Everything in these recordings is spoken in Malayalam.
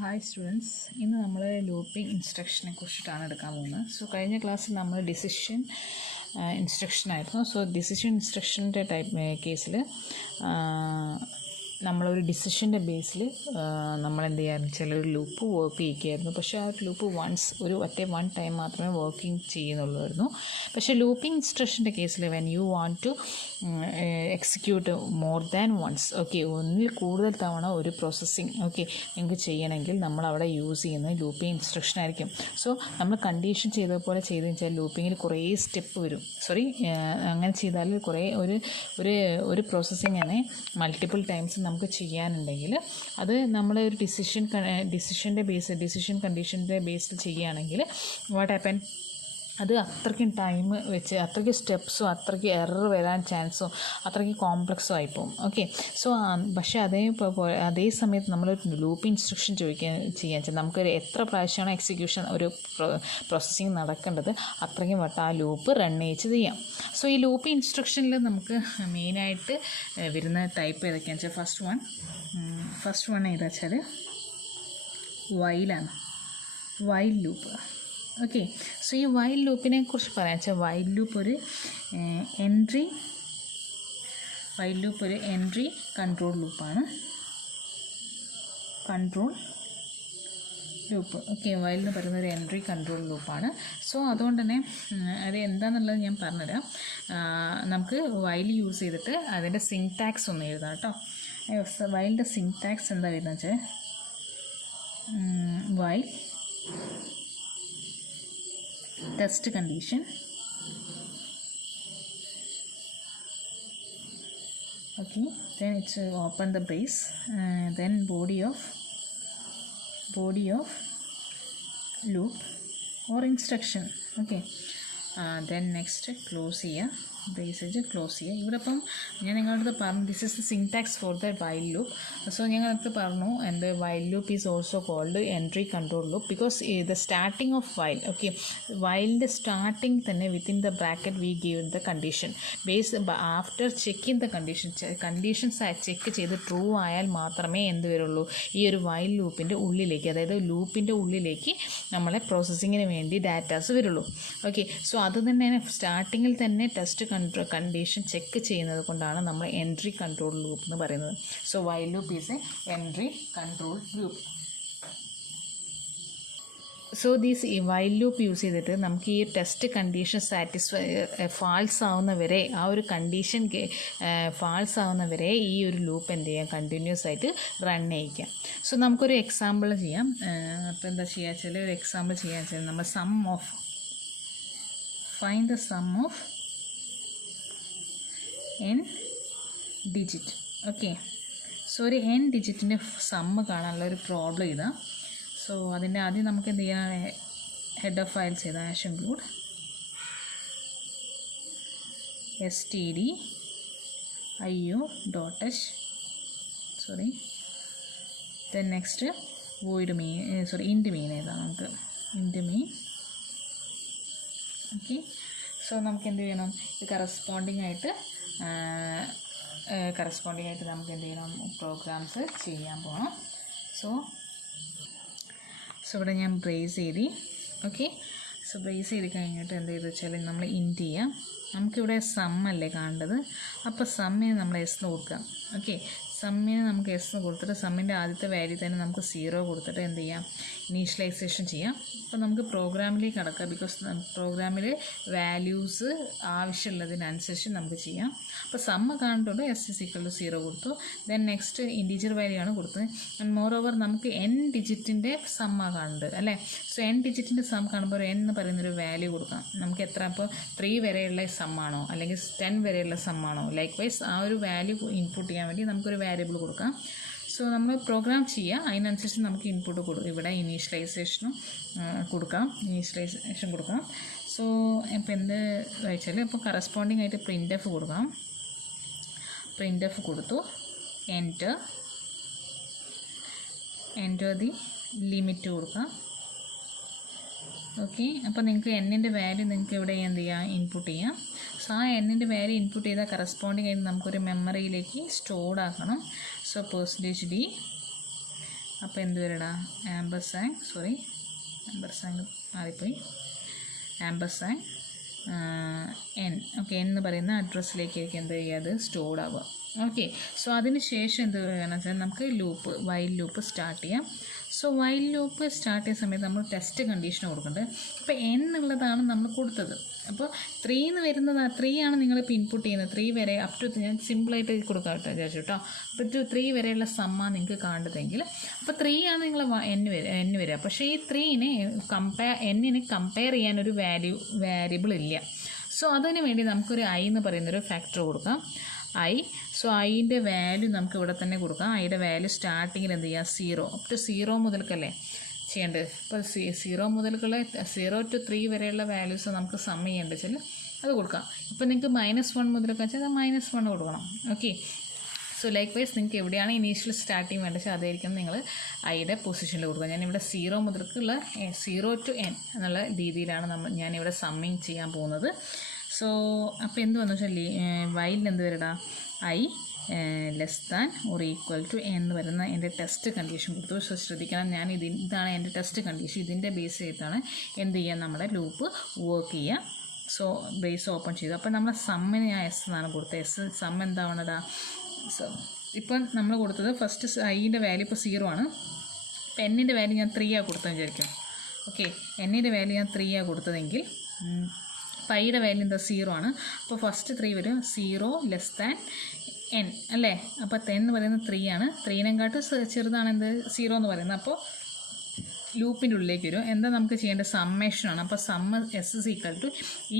ഹായ് സ്റ്റുഡൻസ്, ഇന്ന് നമ്മൾ ലൂപ്പിംഗ് ഇൻസ്ട്രക്ഷനെ കുറിച്ചിട്ടാണ് എടുക്കാൻ പോകുന്നത്. സോ കഴിഞ്ഞ ക്ലാസ്സിൽ നമ്മൾ ഡിസിഷൻ ഇൻസ്ട്രക്ഷൻ ആയിരുന്നു. സോ ഡിസിഷൻ ഇൻസ്ട്രക്ഷൻ്റെ കേസിൽ നമ്മളൊരു ഡിസിഷൻ്റെ ബേസിൽ നമ്മൾ എന്ത് ചെയ്യാറുണ്ട് വെച്ചാൽ ഒരു ലൂപ്പ് വർക്ക് ചെയ്യിക്കുകയായിരുന്നു. പക്ഷേ ആ ഒരു ലൂപ്പ് വൺ ടൈം മാത്രമേ വർക്കിംഗ് ചെയ്യുന്നുള്ളായിരുന്നു. പക്ഷേ ലൂപ്പിംഗ് ഇൻസ്ട്രക്ഷൻ്റെ കേസിൽ when you want to execute more than once, okay, ഒന്നിൽ കൂടുതൽ തവണ ഒരു പ്രോസസ്സിങ് നിങ്ങൾക്ക് ചെയ്യണമെങ്കിൽ നമ്മളവിടെ യൂസ് ചെയ്യുന്നത് ലൂപ്പിംഗ് ഇൻസ്ട്രക്ഷൻ ആയിരിക്കും. സോ നമ്മൾ കണ്ടീഷൻ ചെയ്തതുപോലെ ചെയ്തെന്ന് വെച്ചാൽ ലൂപ്പിങ്ങിൽ കുറേ സ്റ്റെപ്പ് വരും. അങ്ങനെ ചെയ്താൽ കുറേ ഒരു പ്രോസസ്സിങ് തന്നെ മൾട്ടിപ്പിൾ ടൈംസ് നമുക്ക് ചെയ്യാനുണ്ടെങ്കിൽ അത് നമ്മൾ ഒരു ഡിസിഷൻ കണ്ടീഷൻ്റെ ബേസിൽ ചെയ്യുകയാണെങ്കിൽ വാട്ട് ഹാപ്പൻ, അത് അത്രയ്ക്കും ടൈം വെച്ച് അത്രയ്ക്ക് സ്റ്റെപ്സും അത്രയ്ക്ക് എറർ വരാൻ ചാൻസും അത്രയ്ക്ക് കോംപ്ലക്സും ആയിപ്പോവും. ഓക്കെ, സോ പക്ഷേ അതേ സമയത്ത് നമ്മളൊരു ലൂപ്പ് ഇൻസ്ട്രക്ഷൻ ചെയ്യാൻ വെച്ചാൽ നമുക്കൊരു എത്ര പ്രാവശ്യമാണ് എക്സിക്യൂഷൻ ഒരു പ്രോസസ്സിങ് നടക്കേണ്ടത് അത്രയ്ക്കും വട്ടം ആ ലൂപ്പ് റൺ ചെയ്യാം. സോ ഈ ലൂപ്പ് ഇൻസ്ട്രക്ഷനിൽ നമുക്ക് മെയിനായിട്ട് വരുന്ന ടൈപ്പ് ഏതൊക്കെയാണെന്ന് വെച്ചാൽ ഫസ്റ്റ് വൺ ഏതാ വെച്ചാൽ വൈലാണ്, വൈൽ ലൂപ്പ്. ഓക്കെ, സോ ഈ വൈൽ ലൂപ്പിനെ കുറിച്ച് പറയാം വെച്ചാൽ വൈൽ ലൂപ്പ് ഒരു എൻട്രി കൺട്രോൾ ലൂപ്പാണ്. ഓക്കെ, വൈൽ എന്ന് പറയുന്ന ഒരു എൻട്രി കൺട്രോൾ ലൂപ്പാണ്. സോ അതുകൊണ്ട് തന്നെ അത് എന്താണെന്നുള്ളത് ഞാൻ പറഞ്ഞുതരാം. നമുക്ക് വൈൽ യൂസ് ചെയ്തിട്ട് അതിൻ്റെ സിൻടാക്സ് ഒന്ന് എഴുതാം കേട്ടോ. വൈലിൻ്റെ സിൻടാക്സ് എന്താ വരുന്നത് വെച്ചാൽ while test condition, okay, then it's open the brace, then body of loop or instruction. Okay, then next close here, ബ്രേസേജ് ക്ലോസ് ചെയ്യുക. ഇവിടെ ഇപ്പം ഞാൻ നിങ്ങളടുത്ത് പറഞ്ഞു this is the syntax for the while loop. So ഞങ്ങളടുത്ത് പറഞ്ഞു and while loop is also called entry control loop because the starting of while, okay, വൈലിൻ്റെ സ്റ്റാർട്ടിങ് തന്നെ within the bracket we give the condition base after checking the conditions check ചെയ്ത് ട്രൂ ആയാൽ മാത്രമേ എന്ത് വരുള്ളൂ, ഈ ഒരു വൈൽ ലൂപ്പിൻ്റെ ഉള്ളിലേക്ക്, അതായത് ലൂപ്പിൻ്റെ ഉള്ളിലേക്ക് നമ്മളെ പ്രോസസ്സിങ്ങിന് വേണ്ടി ഡാറ്റാസ് വരുള്ളൂ. ഓക്കെ, സോ അത് തന്നെ സ്റ്റാർട്ടിങ്ങിൽ തന്നെ ടെസ്റ്റ് കണ്ടീഷൻ ചെക്ക് ചെയ്യുന്നത് കൊണ്ടാണ് നമ്മൾ എൻട്രി കൺട്രോൾ ലൂപ്പ് എന്ന് പറയുന്നത്. So while loop is A entry control loop. So ഈ വൈൽ ലൂപ്പ് യൂസ് ചെയ്തിട്ട് നമുക്ക് ഈ ടെസ്റ്റ് കണ്ടീഷൻ ഫാൾസ് ആവുന്നവരെ, ആ ഒരു കണ്ടീഷൻ ഫാൾസ് ആവുന്നവരെ ഈ ഒരു ലൂപ്പ് എന്ത് ചെയ്യാം, കണ്ടിന്യൂസ് ആയിട്ട് റൺ ചെയ്യിക്കാം. സോ നമുക്കൊരു എക്സാമ്പിൾ ചെയ്യാം. അപ്പോൾ എന്താ ചെയ്യുക വെച്ചാൽ ഒരു എക്സാമ്പിൾ ചെയ്യാൻ വെച്ചാൽ നമ്മൾ find the sum of n digit. Okay, so ഒരു n ഡിജിറ്റിൻ്റെ സമ്മ് കാണാനുള്ള ഒരു പ്രോബ്ലം ഇതാ. സോ അതിൻ്റെ ആദ്യം നമുക്ക് എന്ത് ചെയ്യാം, ഹെഡ് ഓഫ് ഫയൽസ് ചെയ്താൽ include stdio.h, then next void main, int main ഏതാണ് നമുക്ക് int main. ഓക്കെ, സോ നമുക്ക് എന്ത് ചെയ്യണം, ഇത് കറസ്പോണ്ടിങ് ആയിട്ട് നമുക്ക് എന്ത് ചെയ്യണം, പ്രോഗ്രാംസ് ചെയ്യാൻ പോകണം. സോ ഇവിടെ ഞാൻ ബ്രേസ് ചെയ്തി. ഓക്കെ, സോ ബ്രേസ് ചെയ്ത് കഴിഞ്ഞിട്ട് എന്ത് ചെയ്ത് വെച്ചാൽ നമ്മൾ ഇൻറ്റ് ചെയ്യാം. നമുക്കിവിടെ സമ്മല്ലേ കാണേണ്ടത്, അപ്പോൾ സമ്മിന് നമ്മൾ എസ് കൊടുക്കാം. ഓക്കെ, സമ്മിന് നമുക്ക് എസ് കൊടുത്തിട്ട് സമ്മിൻ്റെ ആദ്യത്തെ വാല്യൂ തന്നെ നമുക്ക് 0 കൊടുത്തിട്ട് എന്ത് ചെയ്യാം, ഇനീഷ്യലൈസേഷൻ ചെയ്യാം. അപ്പോൾ നമുക്ക് പ്രോഗ്രാമിലേക്ക് കടക്കാം. ബിക്കോസ് പ്രോഗ്രാമിൽ വാല്യൂസ് ആവശ്യമുള്ളതിനനുസരിച്ച് നമുക്ക് ചെയ്യാം. അപ്പോൾ സമ്മ് കാണുന്നുണ്ട്, s=0 കൊടുത്തു. ദെൻ നെക്സ്റ്റ് ഇൻറ്റീജർ വാല്യൂ ആണ് കൊടുത്തത്. ആൻഡ് മോർ ഓവർ നമുക്ക് n ഡിജിറ്റിൻ്റെ സമ്മാണ് കാണുന്നത് അല്ലേ. സോ n ഡിജിറ്റിൻ്റെ സം കാണുമ്പോൾ n എന്ന് പറയുന്നൊരു വാല്യൂ കൊടുക്കാം. നമുക്ക് എത്ര, ഇപ്പോൾ 3 വരെയുള്ള സമ്മാണോ അല്ലെങ്കിൽ 10 വരെയുള്ള സമ്മാണോ, ലൈക്ക് വൈസ് ആ ഒരു വാല്യൂ ഇൻപുട്ട് ചെയ്യാൻ വേണ്ടി നമുക്കൊരു വാരിയബിൾ കൊടുക്കാം. സോ നമ്മൾ പ്രോഗ്രാം ചെയ്യുക, അതിനനുസരിച്ച് നമുക്ക് ഇൻപുട്ട് കൊടുക്കും. ഇവിടെ ഇനീഷ്യലൈസേഷൻ കൊടുക്കാം. സോ ഇപ്പോൾ എന്ത് വെച്ചാൽ ഇപ്പോൾ കറസ്പോണ്ടിങ് ആയിട്ട് printf കൊടുക്കാം. printf കൊടുത്തു, എൻ്റർ ദി ലിമിറ്റ് കൊടുക്കാം. ഓക്കെ, അപ്പോൾ നിങ്ങൾക്ക് എന്നിൻ്റെ വാല്യൂ നിങ്ങൾക്ക് ഇവിടെ എന്ത് ചെയ്യാം, ഇൻപുട്ട് ചെയ്യാം. സോ ആ എന്നിൻ്റെ വാല്യൂ ഇൻപുട്ട് ചെയ്താൽ കറസ്പോണ്ടിങ് ആയിട്ട് നമുക്കൊരു മെമ്മറിയിലേക്ക് സ്റ്റോർഡ് ആക്കണം. സോ %d അപ്പോൾ എന്ത് വരടാ ആംബർസാങ് മാറിപ്പോയി ആംബർസാങ് എൻ ഓക്കെ എന്ന് പറയുന്ന അഡ്രസ്സിലേക്കായിരിക്കും എന്ത് ചെയ്യുക അത് സ്റ്റോർഡ് ആവുക. ഓക്കെ, സോ അതിന് ശേഷം എന്ത് വേണമെന്ന് വെച്ചാൽ നമുക്ക് വൈൽ ലൂപ്പ് സ്റ്റാർട്ട് ചെയ്യാം. സോ വൈൽ ലൂപ്പ് സ്റ്റാർട്ട് ചെയ്യുന്ന സമയത്ത് നമ്മൾ ടെസ്റ്റ് കണ്ടീഷൻ കൊടുക്കേണ്ടത്. അപ്പോൾ എന്നുള്ളതാണ് നമ്മൾ കൊടുത്തത്. അപ്പോൾ 3 എന്ന് വരുന്നത് 3 ആണ് നിങ്ങളിപ്പോൾ ഇൻപുട്ട് ചെയ്യുന്നത്. 3 വരെ അപ് ടു ഞാൻ സിമ്പിളായിട്ട് കൊടുക്കാം കേട്ടോ വിചാരിച്ചു കേട്ടോ. അപ്പോൾ 3 വരെയുള്ള സമ്മാണ് നിങ്ങൾക്ക് കാണേണ്ടതെങ്കിൽ അപ്പോൾ 3 ആണ് നിങ്ങൾ n വരിക. പക്ഷേ ഈ 3നെ എന്നിനെ കമ്പയർ ചെയ്യാനൊരു വേരിയബിൾ ഇല്ല. സോ അതിന് വേണ്ടി നമുക്കൊരു i എന്ന് പറയുന്നൊരു ഫാക്ടർ കൊടുക്കാം. സോ ഐൻ്റെ വാല്യൂ നമുക്ക് ഇവിടെ തന്നെ കൊടുക്കാം. ഐയുടെ വാല്യൂ സ്റ്റാർട്ടിങ്ങിൽ എന്ത് ചെയ്യുക 0 അപ് ടു 0 മുതൽക്കല്ലേ ചെയ്യേണ്ടത്. ഇപ്പോൾ 0 മുതൽക്കുള്ള 0 to 3 വരെയുള്ള വാല്യൂസ് നമുക്ക് സം ചെയ്യേണ്ടത് വെച്ചാൽ അത് കൊടുക്കാം. ഇപ്പോൾ നിങ്ങൾക്ക് -1 മുതലൊക്കെ വെച്ചാൽ -1 കൊടുക്കണം. ഓക്കെ, സോ ലൈക്ക് വൈസ് നിങ്ങൾക്ക് എവിടെയാണ് ഇനീഷ്യൽ സ്റ്റാർട്ടിങ് വേണ്ടത് വെച്ചാൽ അതായിരിക്കും നിങ്ങൾ ഐയുടെ പൊസിഷനിൽ കൊടുക്കുക. ഞാനിവിടെ 0 മുതൽക്കുള്ള 0 to n എന്നുള്ള രീതിയിലാണ് ഞാനിവിടെ സമ്മിങ് ചെയ്യാൻ പോകുന്നത്. സോ അപ്പോൾ എന്ത് വന്നു വെച്ചാൽ വൈലിൽ എന്ത് വരടാ i less than or equal to എന്ന് വരുന്ന എൻ്റെ ടെസ്റ്റ് കണ്ടീഷൻ കൊടുത്തു. സോ ശ്രദ്ധിക്കണം, ഇതാണ് എൻ്റെ ടെസ്റ്റ് കണ്ടീഷൻ. ഇതിൻ്റെ ബേസ് ചെയ്തിട്ടാണ് എന്ത് ചെയ്യുക നമ്മുടെ ലൂപ്പ് വർക്ക് ചെയ്യുക. സോ ബേസ് ഓപ്പൺ ചെയ്തു. അപ്പോൾ നമ്മൾ സമ്മിന് ഞാൻ എസ് എന്നാണ് കൊടുത്തത്. സം എന്താവണതാ ഇപ്പം നമ്മൾ കൊടുത്തത് ഫസ്റ്റ് ഐൻ്റെ വാല്യൂ ഇപ്പോൾ 0 ആണ്. ഇപ്പോൾ എന്നിൻ്റെ വാല്യൂ ഞാൻ 3 കൊടുത്തതെന്ന് വിചാരിക്കും. ഓക്കെ, എന്നിൻ്റെ വാല്യൂ ഞാൻ 3 കൊടുത്തതെങ്കിൽ പൈയുടെ വാല്യൂ എന്താ 0 ആണ്. അപ്പോൾ ഫസ്റ്റ് 3 വരും 0 ലെസ് ദാൻ n അല്ലേ. അപ്പോൾ 10 എന്ന് പറയുന്നത് 3 ആണ്. 3നേക്കാട്ട് ചെറുതാണ് എന്ത് 0 എന്ന് പറയുന്നത്. അപ്പോൾ ലൂപ്പിൻ്റെ ഉള്ളിലേക്ക് വരും. എന്താ നമുക്ക് ചെയ്യേണ്ടത് സമ്മേഷനാണ്. അപ്പോൾ സമ്മ എസ് ഇസ് ഈക്വൽ ടു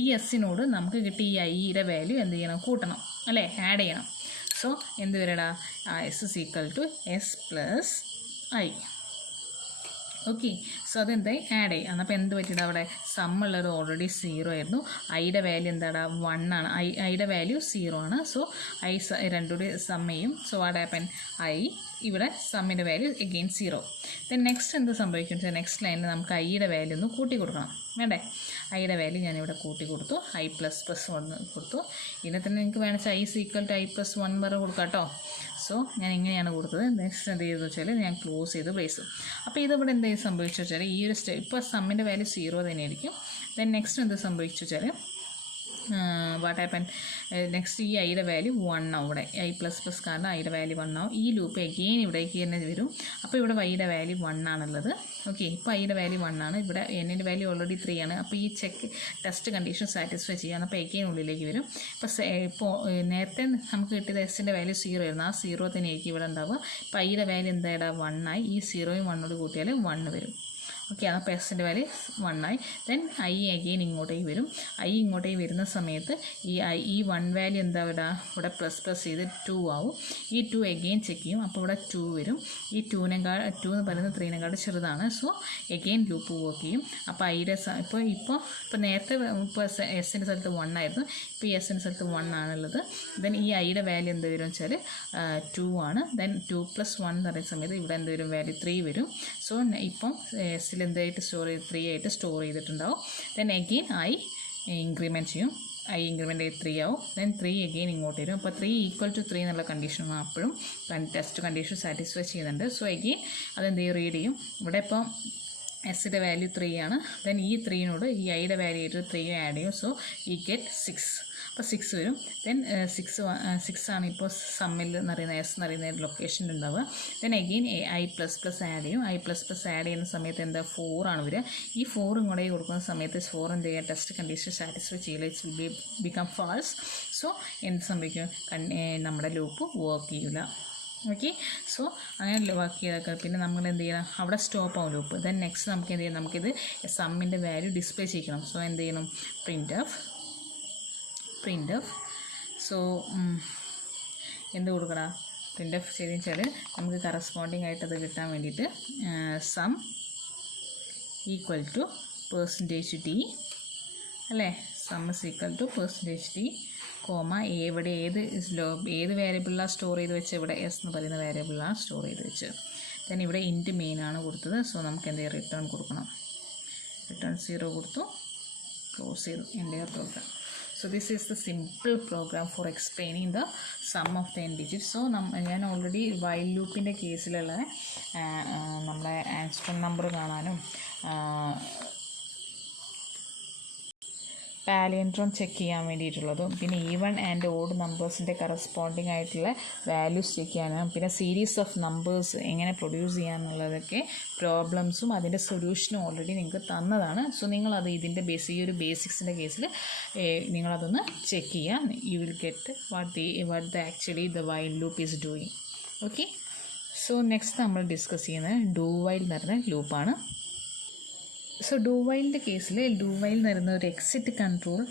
ഈ എസ്സിനോട് നമുക്ക് കിട്ടിയ ഈ ഐയുടെ വാല്യൂ എന്ത് ചെയ്യണം കൂട്ടണം അല്ലേ, ആഡ് ചെയ്യണം. സോ എന്ത് വരടാ S is equal to S plus I. Okay, so അതെന്തായി ആഡ് ആയി. അപ്പോൾ എന്ത് പറ്റിയിട്ട് അവിടെ സമ്മുള്ളത് ഓൾറെഡി 0 ആയിരുന്നു. ഐയുടെ വാല്യൂ എന്താടാ 1 ആണ്. ഐയുടെ വാല്യൂ 0 ആണ്. സോ ഐ രണ്ടുകൂടി സം ചെയ്യും. സോ വാട്ട് ഹാപ്പൻ ഐ ഇവിടെ സമ്മിൻ്റെ വാല്യൂ എഗെയിൻ 0. ദെൻ നെക്സ്റ്റ് എന്ത് സംഭവിക്കും വെച്ചാൽ നെക്സ്റ്റ് ലൈനിൽ നമുക്ക് ഐയുടെ വാല്യൂ ഒന്ന് കൂട്ടി കൊടുക്കണം വേണ്ടേ. ഐയുടെ വാല്യൂ ഞാനിവിടെ കൂട്ടി കൊടുത്തു. i++1 കൊടുത്തു. ഇതിനെ തന്നെ നിങ്ങൾക്ക് വേണമെങ്കിൽ i ഈക്വൽ ടു i+1 വരെ കൊടുക്കാം കേട്ടോ. സോ ഞാൻ ഇങ്ങനെയാണ് കൊടുത്തത്. നെക്സ്റ്റ് എന്ത് ചെയ്തു വെച്ചാൽ ഞാൻ ക്ലോസ് ചെയ്ത് ബ്രേസ്. അപ്പോൾ ഇതിവിടെ എന്ത് സംഭവിച്ചു വെച്ചാൽ ഈ ഒരു ഇപ്പോൾ സമ്മിൻ്റെ വാല്യൂ 0 തന്നെയായിരിക്കും. ദെൻ നെക്സ്റ്റ് എന്ത് സംഭവിച്ചു വെച്ചാൽ വാട്ട് ഹാപ്പൻ നെക്സ്റ്റ് ഈ ഐയുടെ വാല്യൂ 1 ആവും. ഇവിടെ i++ കാരണം ഐയുടെ വാല്യൂ 1 ആവും. ഈ ലൂപ്പ് എഗെയിൻ ഇവിടേക്ക് തന്നെ വരും. അപ്പോൾ ഇവിടെ ഐയുടെ വാല്യൂ 1 ആണുള്ളത്. ഓക്കെ, ഇപ്പോൾ ഐയുടെ വാല്യൂ 1 ആണ്. ഇവിടെ എന്നിൻ്റെ വാല്യൂ ഓൾറെഡി 3 ആണ്. അപ്പോൾ ഈ ടെസ്റ്റ് കണ്ടീഷൻ സാറ്റിസ്ഫൈ ചെയ്യാൻ അപ്പോൾ എഗെയിൻ ഉള്ളിലേക്ക് വരും. ഇപ്പോൾ നേരത്തെ നമുക്ക് കിട്ടിയത് എസിൻ്റെ വാല്യൂ 0 ആയിരുന്നു. ആ 0 തന്നെയായിരിക്കും ഇവിടെ ഉണ്ടാവുക. ഇപ്പോൾ ഐയുടെ വാല്യൂ എന്തായാലും 1 ആയി. ഈ 0യും 1 കൂട്ടിയാൽ 1 വരും. ഓക്കെ, അപ്പോൾ എസിൻ്റെ വാല്യൂ 1 ആയി. ദെൻ ഐ അഗെയിൻ ഇങ്ങോട്ടേക്ക് വരും. ഐ ഇങ്ങോട്ടേക്ക് വരുന്ന സമയത്ത് ഈ 1 വാല്യൂ എന്താ ഇവിടെ പ്ലസ് ചെയ്ത് 2 ആവും. ഈ 2 അഗെയിൻ ചെക്ക് ചെയ്യും. അപ്പോൾ ഇവിടെ 2 വരും. ഈ 2 എന്ന് പറയുന്നത് 3നേക്കാൾ ചെറുതാണ്. സോ അഗെയിൻ ലൂപ്പ് വർക്ക് ചെയ്യും. അപ്പോൾ ഐയുടെ ഇപ്പോൾ നേരത്തെ ഇപ്പോൾ എസിൻ്റെ സ്ഥലത്ത് 1 ആയിരുന്നു. ഇപ്പോൾ ഈ എസിൻ്റെ സ്ഥലത്ത് 1 ആണുള്ളത്. ദെൻ ഈ ഐയുടെ വാല്യൂ എന്ത് വരും വെച്ചാൽ 2 ആണ്. ദെൻ 2+1 എന്ന് പറയുന്ന സമയത്ത് ഇവിടെ എന്ത് വരും വാല്യൂ 3 വരും. സോ ഇപ്പം എസിൽ എന്തായിട്ട് സ്റ്റോർ ചെയ്ത് 3 ആയിട്ട് സ്റ്റോർ ചെയ്തിട്ടുണ്ടാവും. ദെൻ അഗെയിൻ ഐ ഇൻക്രിമെൻറ്റ് ചെയ്യും. ഐ ഇൻക്രിമെൻ്റ് 3 ആവും. ദെൻ 3 അഗെയിൻ ഇങ്ങോട്ട് വരും. അപ്പോൾ 3 ഈക്വൽ ടു 3 എന്നുള്ള കണ്ടീഷനാണ് അപ്പോഴും ടെസ്റ്റ് കണ്ടീഷൻ സാറ്റിസ്ഫൈ ചെയ്യുന്നുണ്ട്. സോ അഗെയിൻ അതെന്ത് ചെയ്യും റീഡ് ചെയ്യും. ഇവിടെ ഇപ്പം എസിൻ്റെ വാല്യൂ 3 ആണ്. ദെൻ ഈ 3നോട് ഈ ഐയുടെ വാല്യൂ ആയിട്ട് 3 ആഡ് ചെയ്യും. സോ ഈ ഗെറ്റ് 6. അപ്പോൾ 6 വരും. ദെൻ 6 ആണ് ഇപ്പോൾ സമ്മിൽ എന്ന് പറയുന്ന എസ് എന്ന് പറയുന്ന ലൊക്കേഷനിൽ ഉണ്ടാവുക. ദെൻ അഗെയിൻ i++ ആഡ് ചെയ്യും. i++ ആഡ് ചെയ്യുന്ന സമയത്ത് എന്താ 4 ആണ് വരിക. ഈ 4 ഇങ്ങോട്ടേ കൊടുക്കുന്ന സമയത്ത് 4 എന്ത് ചെയ്യുക ടെസ്റ്റ് കണ്ടീഷൻ സാറ്റിസ്ഫൈ ചെയ്യില്ല. It's will become false. So എന്ത് സംഭവിക്കും നമ്മുടെ ലൂപ്പ് വർക്ക് ചെയ്യില്ല. ഓക്കെ, സോ അങ്ങനെ വർക്ക് ചെയ്തൊക്കെ പിന്നെ നമ്മൾ എന്ത് ചെയ്യണം അവിടെ സ്റ്റോപ്പ് ആവും ലൂപ്പ്. ദെൻ നെക്സ്റ്റ് നമുക്ക് എന്ത് ചെയ്യണം നമുക്കിത് സമ്മിൻ്റെ വാല്യൂ ഡിസ്പ്ലേ ചെയ്യണം. സോ എന്ത് ചെയ്യണം പ്രിൻ്റ് ഓഫ് സോ എന്ത് കൊടുക്കണം പ്രിൻ്റ് ഓഫ് ചെയ്തെന്ന് വെച്ചാൽ നമുക്ക് കറസ്പോണ്ടിങ് ആയിട്ട് അത് കിട്ടാൻ വേണ്ടിയിട്ട് സം ഈക്വൽ ടു %d അല്ലേ. Sum is equal to %d comma ഇവിടെ ഏത് വേരിയബിളിലാണ് സ്റ്റോർ ചെയ്ത് വെച്ച് ഇവിടെ എസ് എന്ന് പറയുന്ന വേരിയബിളിലാണ് സ്റ്റോർ ചെയ്ത് വെച്ച്. ദെൻ ഇവിടെ ഇൻറ്റ് മെയിൻ ആണ് കൊടുത്തത്. സോ നമുക്ക് എന്ത് ചെയ്യാം റിട്ടേൺ കൊടുക്കണം. റിട്ടേൺ 0 കൊടുത്തു, ക്ലോസ് ചെയ്തു, എൻ്റെ കൊടുക്കാം. So this is the simple program for explaining the sum of the n digits. So ഞാൻ ഓൾറെഡി വൈൽ ലൂപ്പിൻ്റെ കേസിലുള്ള നമ്മളെ ആൻസ്ട്രോം നമ്പർ കാണാനും പാലിയൻഡ്രോം ചെക്ക് ചെയ്യാൻ വേണ്ടിയിട്ടുള്ളതും പിന്നെ ഈവൺ ആൻഡ് ഓഡ് നമ്പേഴ്സിൻ്റെ കറസ്പോണ്ടിങ് ആയിട്ടുള്ള വാല്യൂസ് ചെക്ക് ചെയ്യാനും പിന്നെ സീരീസ് ഓഫ് നമ്പേഴ്സ് എങ്ങനെ പ്രൊഡ്യൂസ് ചെയ്യാന്നുള്ളതൊക്കെ പ്രോബ്ലംസും അതിൻ്റെ സൊല്യൂഷനും ഓൾറെഡി നിങ്ങൾക്ക് തന്നതാണ്. സോ നിങ്ങളത് ഇതിൻ്റെ ഈ ഒരു ബേസിക്സിൻ്റെ കേസിൽ നിങ്ങളതൊന്ന് ചെക്ക് ചെയ്യാം. You will get what actually the while loop is doing. Okay, so next നമ്മൾ ഡിസ്കസ് ചെയ്യുന്നത് ഡു വൈൽ എന്ന് പറഞ്ഞ ലൂപ്പാണ്. സോ ഡു വൈലിൻ്റെ കേസിൽ ഡു വൈൽ എന്ന് പറയുന്ന ഒരു എക്സിറ്റ് കൺട്രോൾ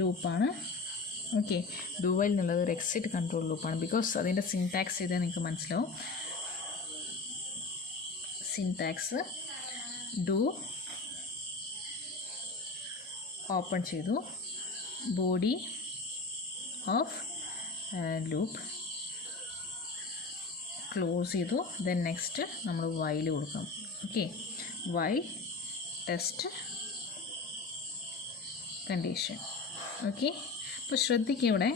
ലൂപ്പാണ്. ഓക്കെ, ഡു വൈൽ എന്നുള്ളത് ഒരു എക്സിറ്റ് കൺട്രോൾ ലൂപ്പാണ്. ബിക്കോസ് അതിൻ്റെ സിൻടാക്സ് ചെയ്താൽ നിങ്ങൾക്ക് മനസ്സിലാവും. സിൻടാക്സ് ഡു ഓപ്പൺ ചെയ്തു, ബോഡി ഓഫ് ലൂപ്പ് ക്ലോസ് ചെയ്തു, ദെൻ നെക്സ്റ്റ് നമ്മൾ വൈൽ കൊടുക്കാം. Okay, while test condition. Okay, അപ്പോൾ ശ്രദ്ധിക്കുക, ഇവിടെ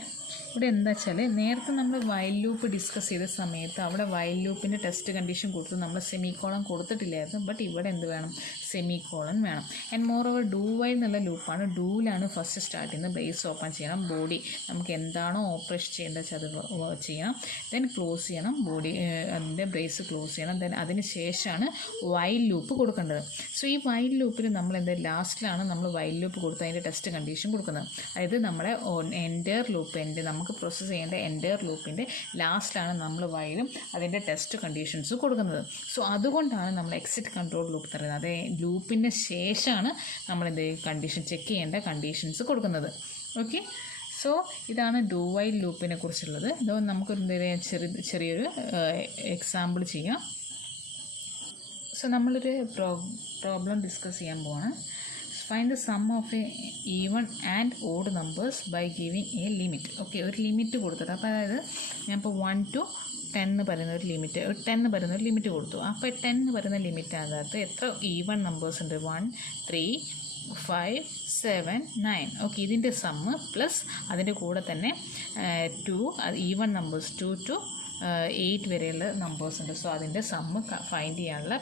എന്താ വെച്ചാൽ നേരത്തെ നമ്മൾ വൈൽ ലൂപ്പ് ഡിസ്കസ് ചെയ്ത സമയത്ത് അവിടെ വൈൽ ലൂപ്പിൻ്റെ ടെസ്റ്റ് കണ്ടീഷൻ കൊടുത്ത് നമ്മൾ സെമിക്കോളൻ കൊടുത്തിട്ടില്ലായിരുന്നു. ബട്ട് ഇവിടെ എന്ത് വേണം, സെമിക്കോളൻ വേണം. And more over do while എന്നുള്ള ലൂപ്പാണ്. ഡൂലാണ് ഫസ്റ്റ് സ്റ്റാർട്ട് ചെയ്യുന്നത്. ബ്രേസ് ഓപ്പൺ ചെയ്യണം, ബോഡി നമുക്ക് എന്താണോ ഓപ്പറേഷൻ ചെയ്യേണ്ടത് വെച്ചാൽ അത് ചെയ്യണം, ദെൻ ക്ലോസ് ചെയ്യണം, ബോഡി അതിൻ്റെ ബ്രേസ് ക്ലോസ് ചെയ്യണം, ദെൻ അതിന് ശേഷമാണ് വൈൽ ലൂപ്പ് കൊടുക്കേണ്ടത്. സോ ഈ വൈൽ ലൂപ്പിൽ നമ്മൾ ലാസ്റ്റിലാണ് നമ്മൾ വൈൽ ലൂപ്പ് കൊടുത്ത് അതിൻ്റെ ടെസ്റ്റ് കണ്ടീഷൻ കൊടുക്കുന്നത്. അതായത് നമ്മുടെ എൻറ്റയർ ലൂപ്പ് നമുക്ക് പ്രോസസ്സ് ചെയ്യേണ്ട എൻറ്റയർ ലൂപ്പിൻ്റെ ലാസ്റ്റിലാണ് നമ്മൾ വൈലും അതിൻ്റെ ടെസ്റ്റ് കണ്ടീഷൻസ് കൊടുക്കുന്നത്. സോ അതുകൊണ്ടാണ് നമ്മൾ എക്സിറ്റ് കൺട്രോൾ ലൂപ്പ് പറയുന്നത്. അതേ ലൂപ്പിൻ്റെ ശേഷമാണ് നമ്മൾ കണ്ടീഷൻ ചെക്ക് ചെയ്യേണ്ട കണ്ടീഷൻസ് കൊടുക്കുന്നത്. ഓക്കെ, സോ ഇതാണ് ഡു വൈൽ ലൂപ്പിനെ കുറിച്ചുള്ളത്. ഇത് നമുക്കൊരു ചെറിയൊരു എക്സാമ്പിൾ ചെയ്യാം. സോ നമ്മളൊരു പ്രോബ്ലം ഡിസ്കസ് ചെയ്യാൻ പോവാണ്. Find the sum of a even and odd numbers by giving a limit. Okay, ഒരു ലിമിറ്റ് കൊടുത്തിട്ട്, അപ്പോൾ അതായത് ഞാനിപ്പോൾ 1 to 10 പറയുന്ന ഒരു ലിമിറ്റ്, 10 പറയുന്ന ഒരു ലിമിറ്റ് കൊടുത്തു. അപ്പോൾ 10 പറയുന്ന ലിമിറ്റ് അകത്ത് എത്ര ഈവൺ നമ്പേഴ്സ് ഉണ്ട്? 1, 3, 5, 7, 9. ഓക്കെ, ഇതിൻ്റെ സമ്മ് പ്ലസ് അതിൻ്റെ കൂടെ തന്നെ 2 ഈവൺ നമ്പേഴ്സ് 2 to 8 വരെയുള്ള നമ്പേഴ്സ് ഉണ്ട്. സോ അതിൻ്റെ സമ്മ് ഫൈൻഡ് ചെയ്യാനുള്ള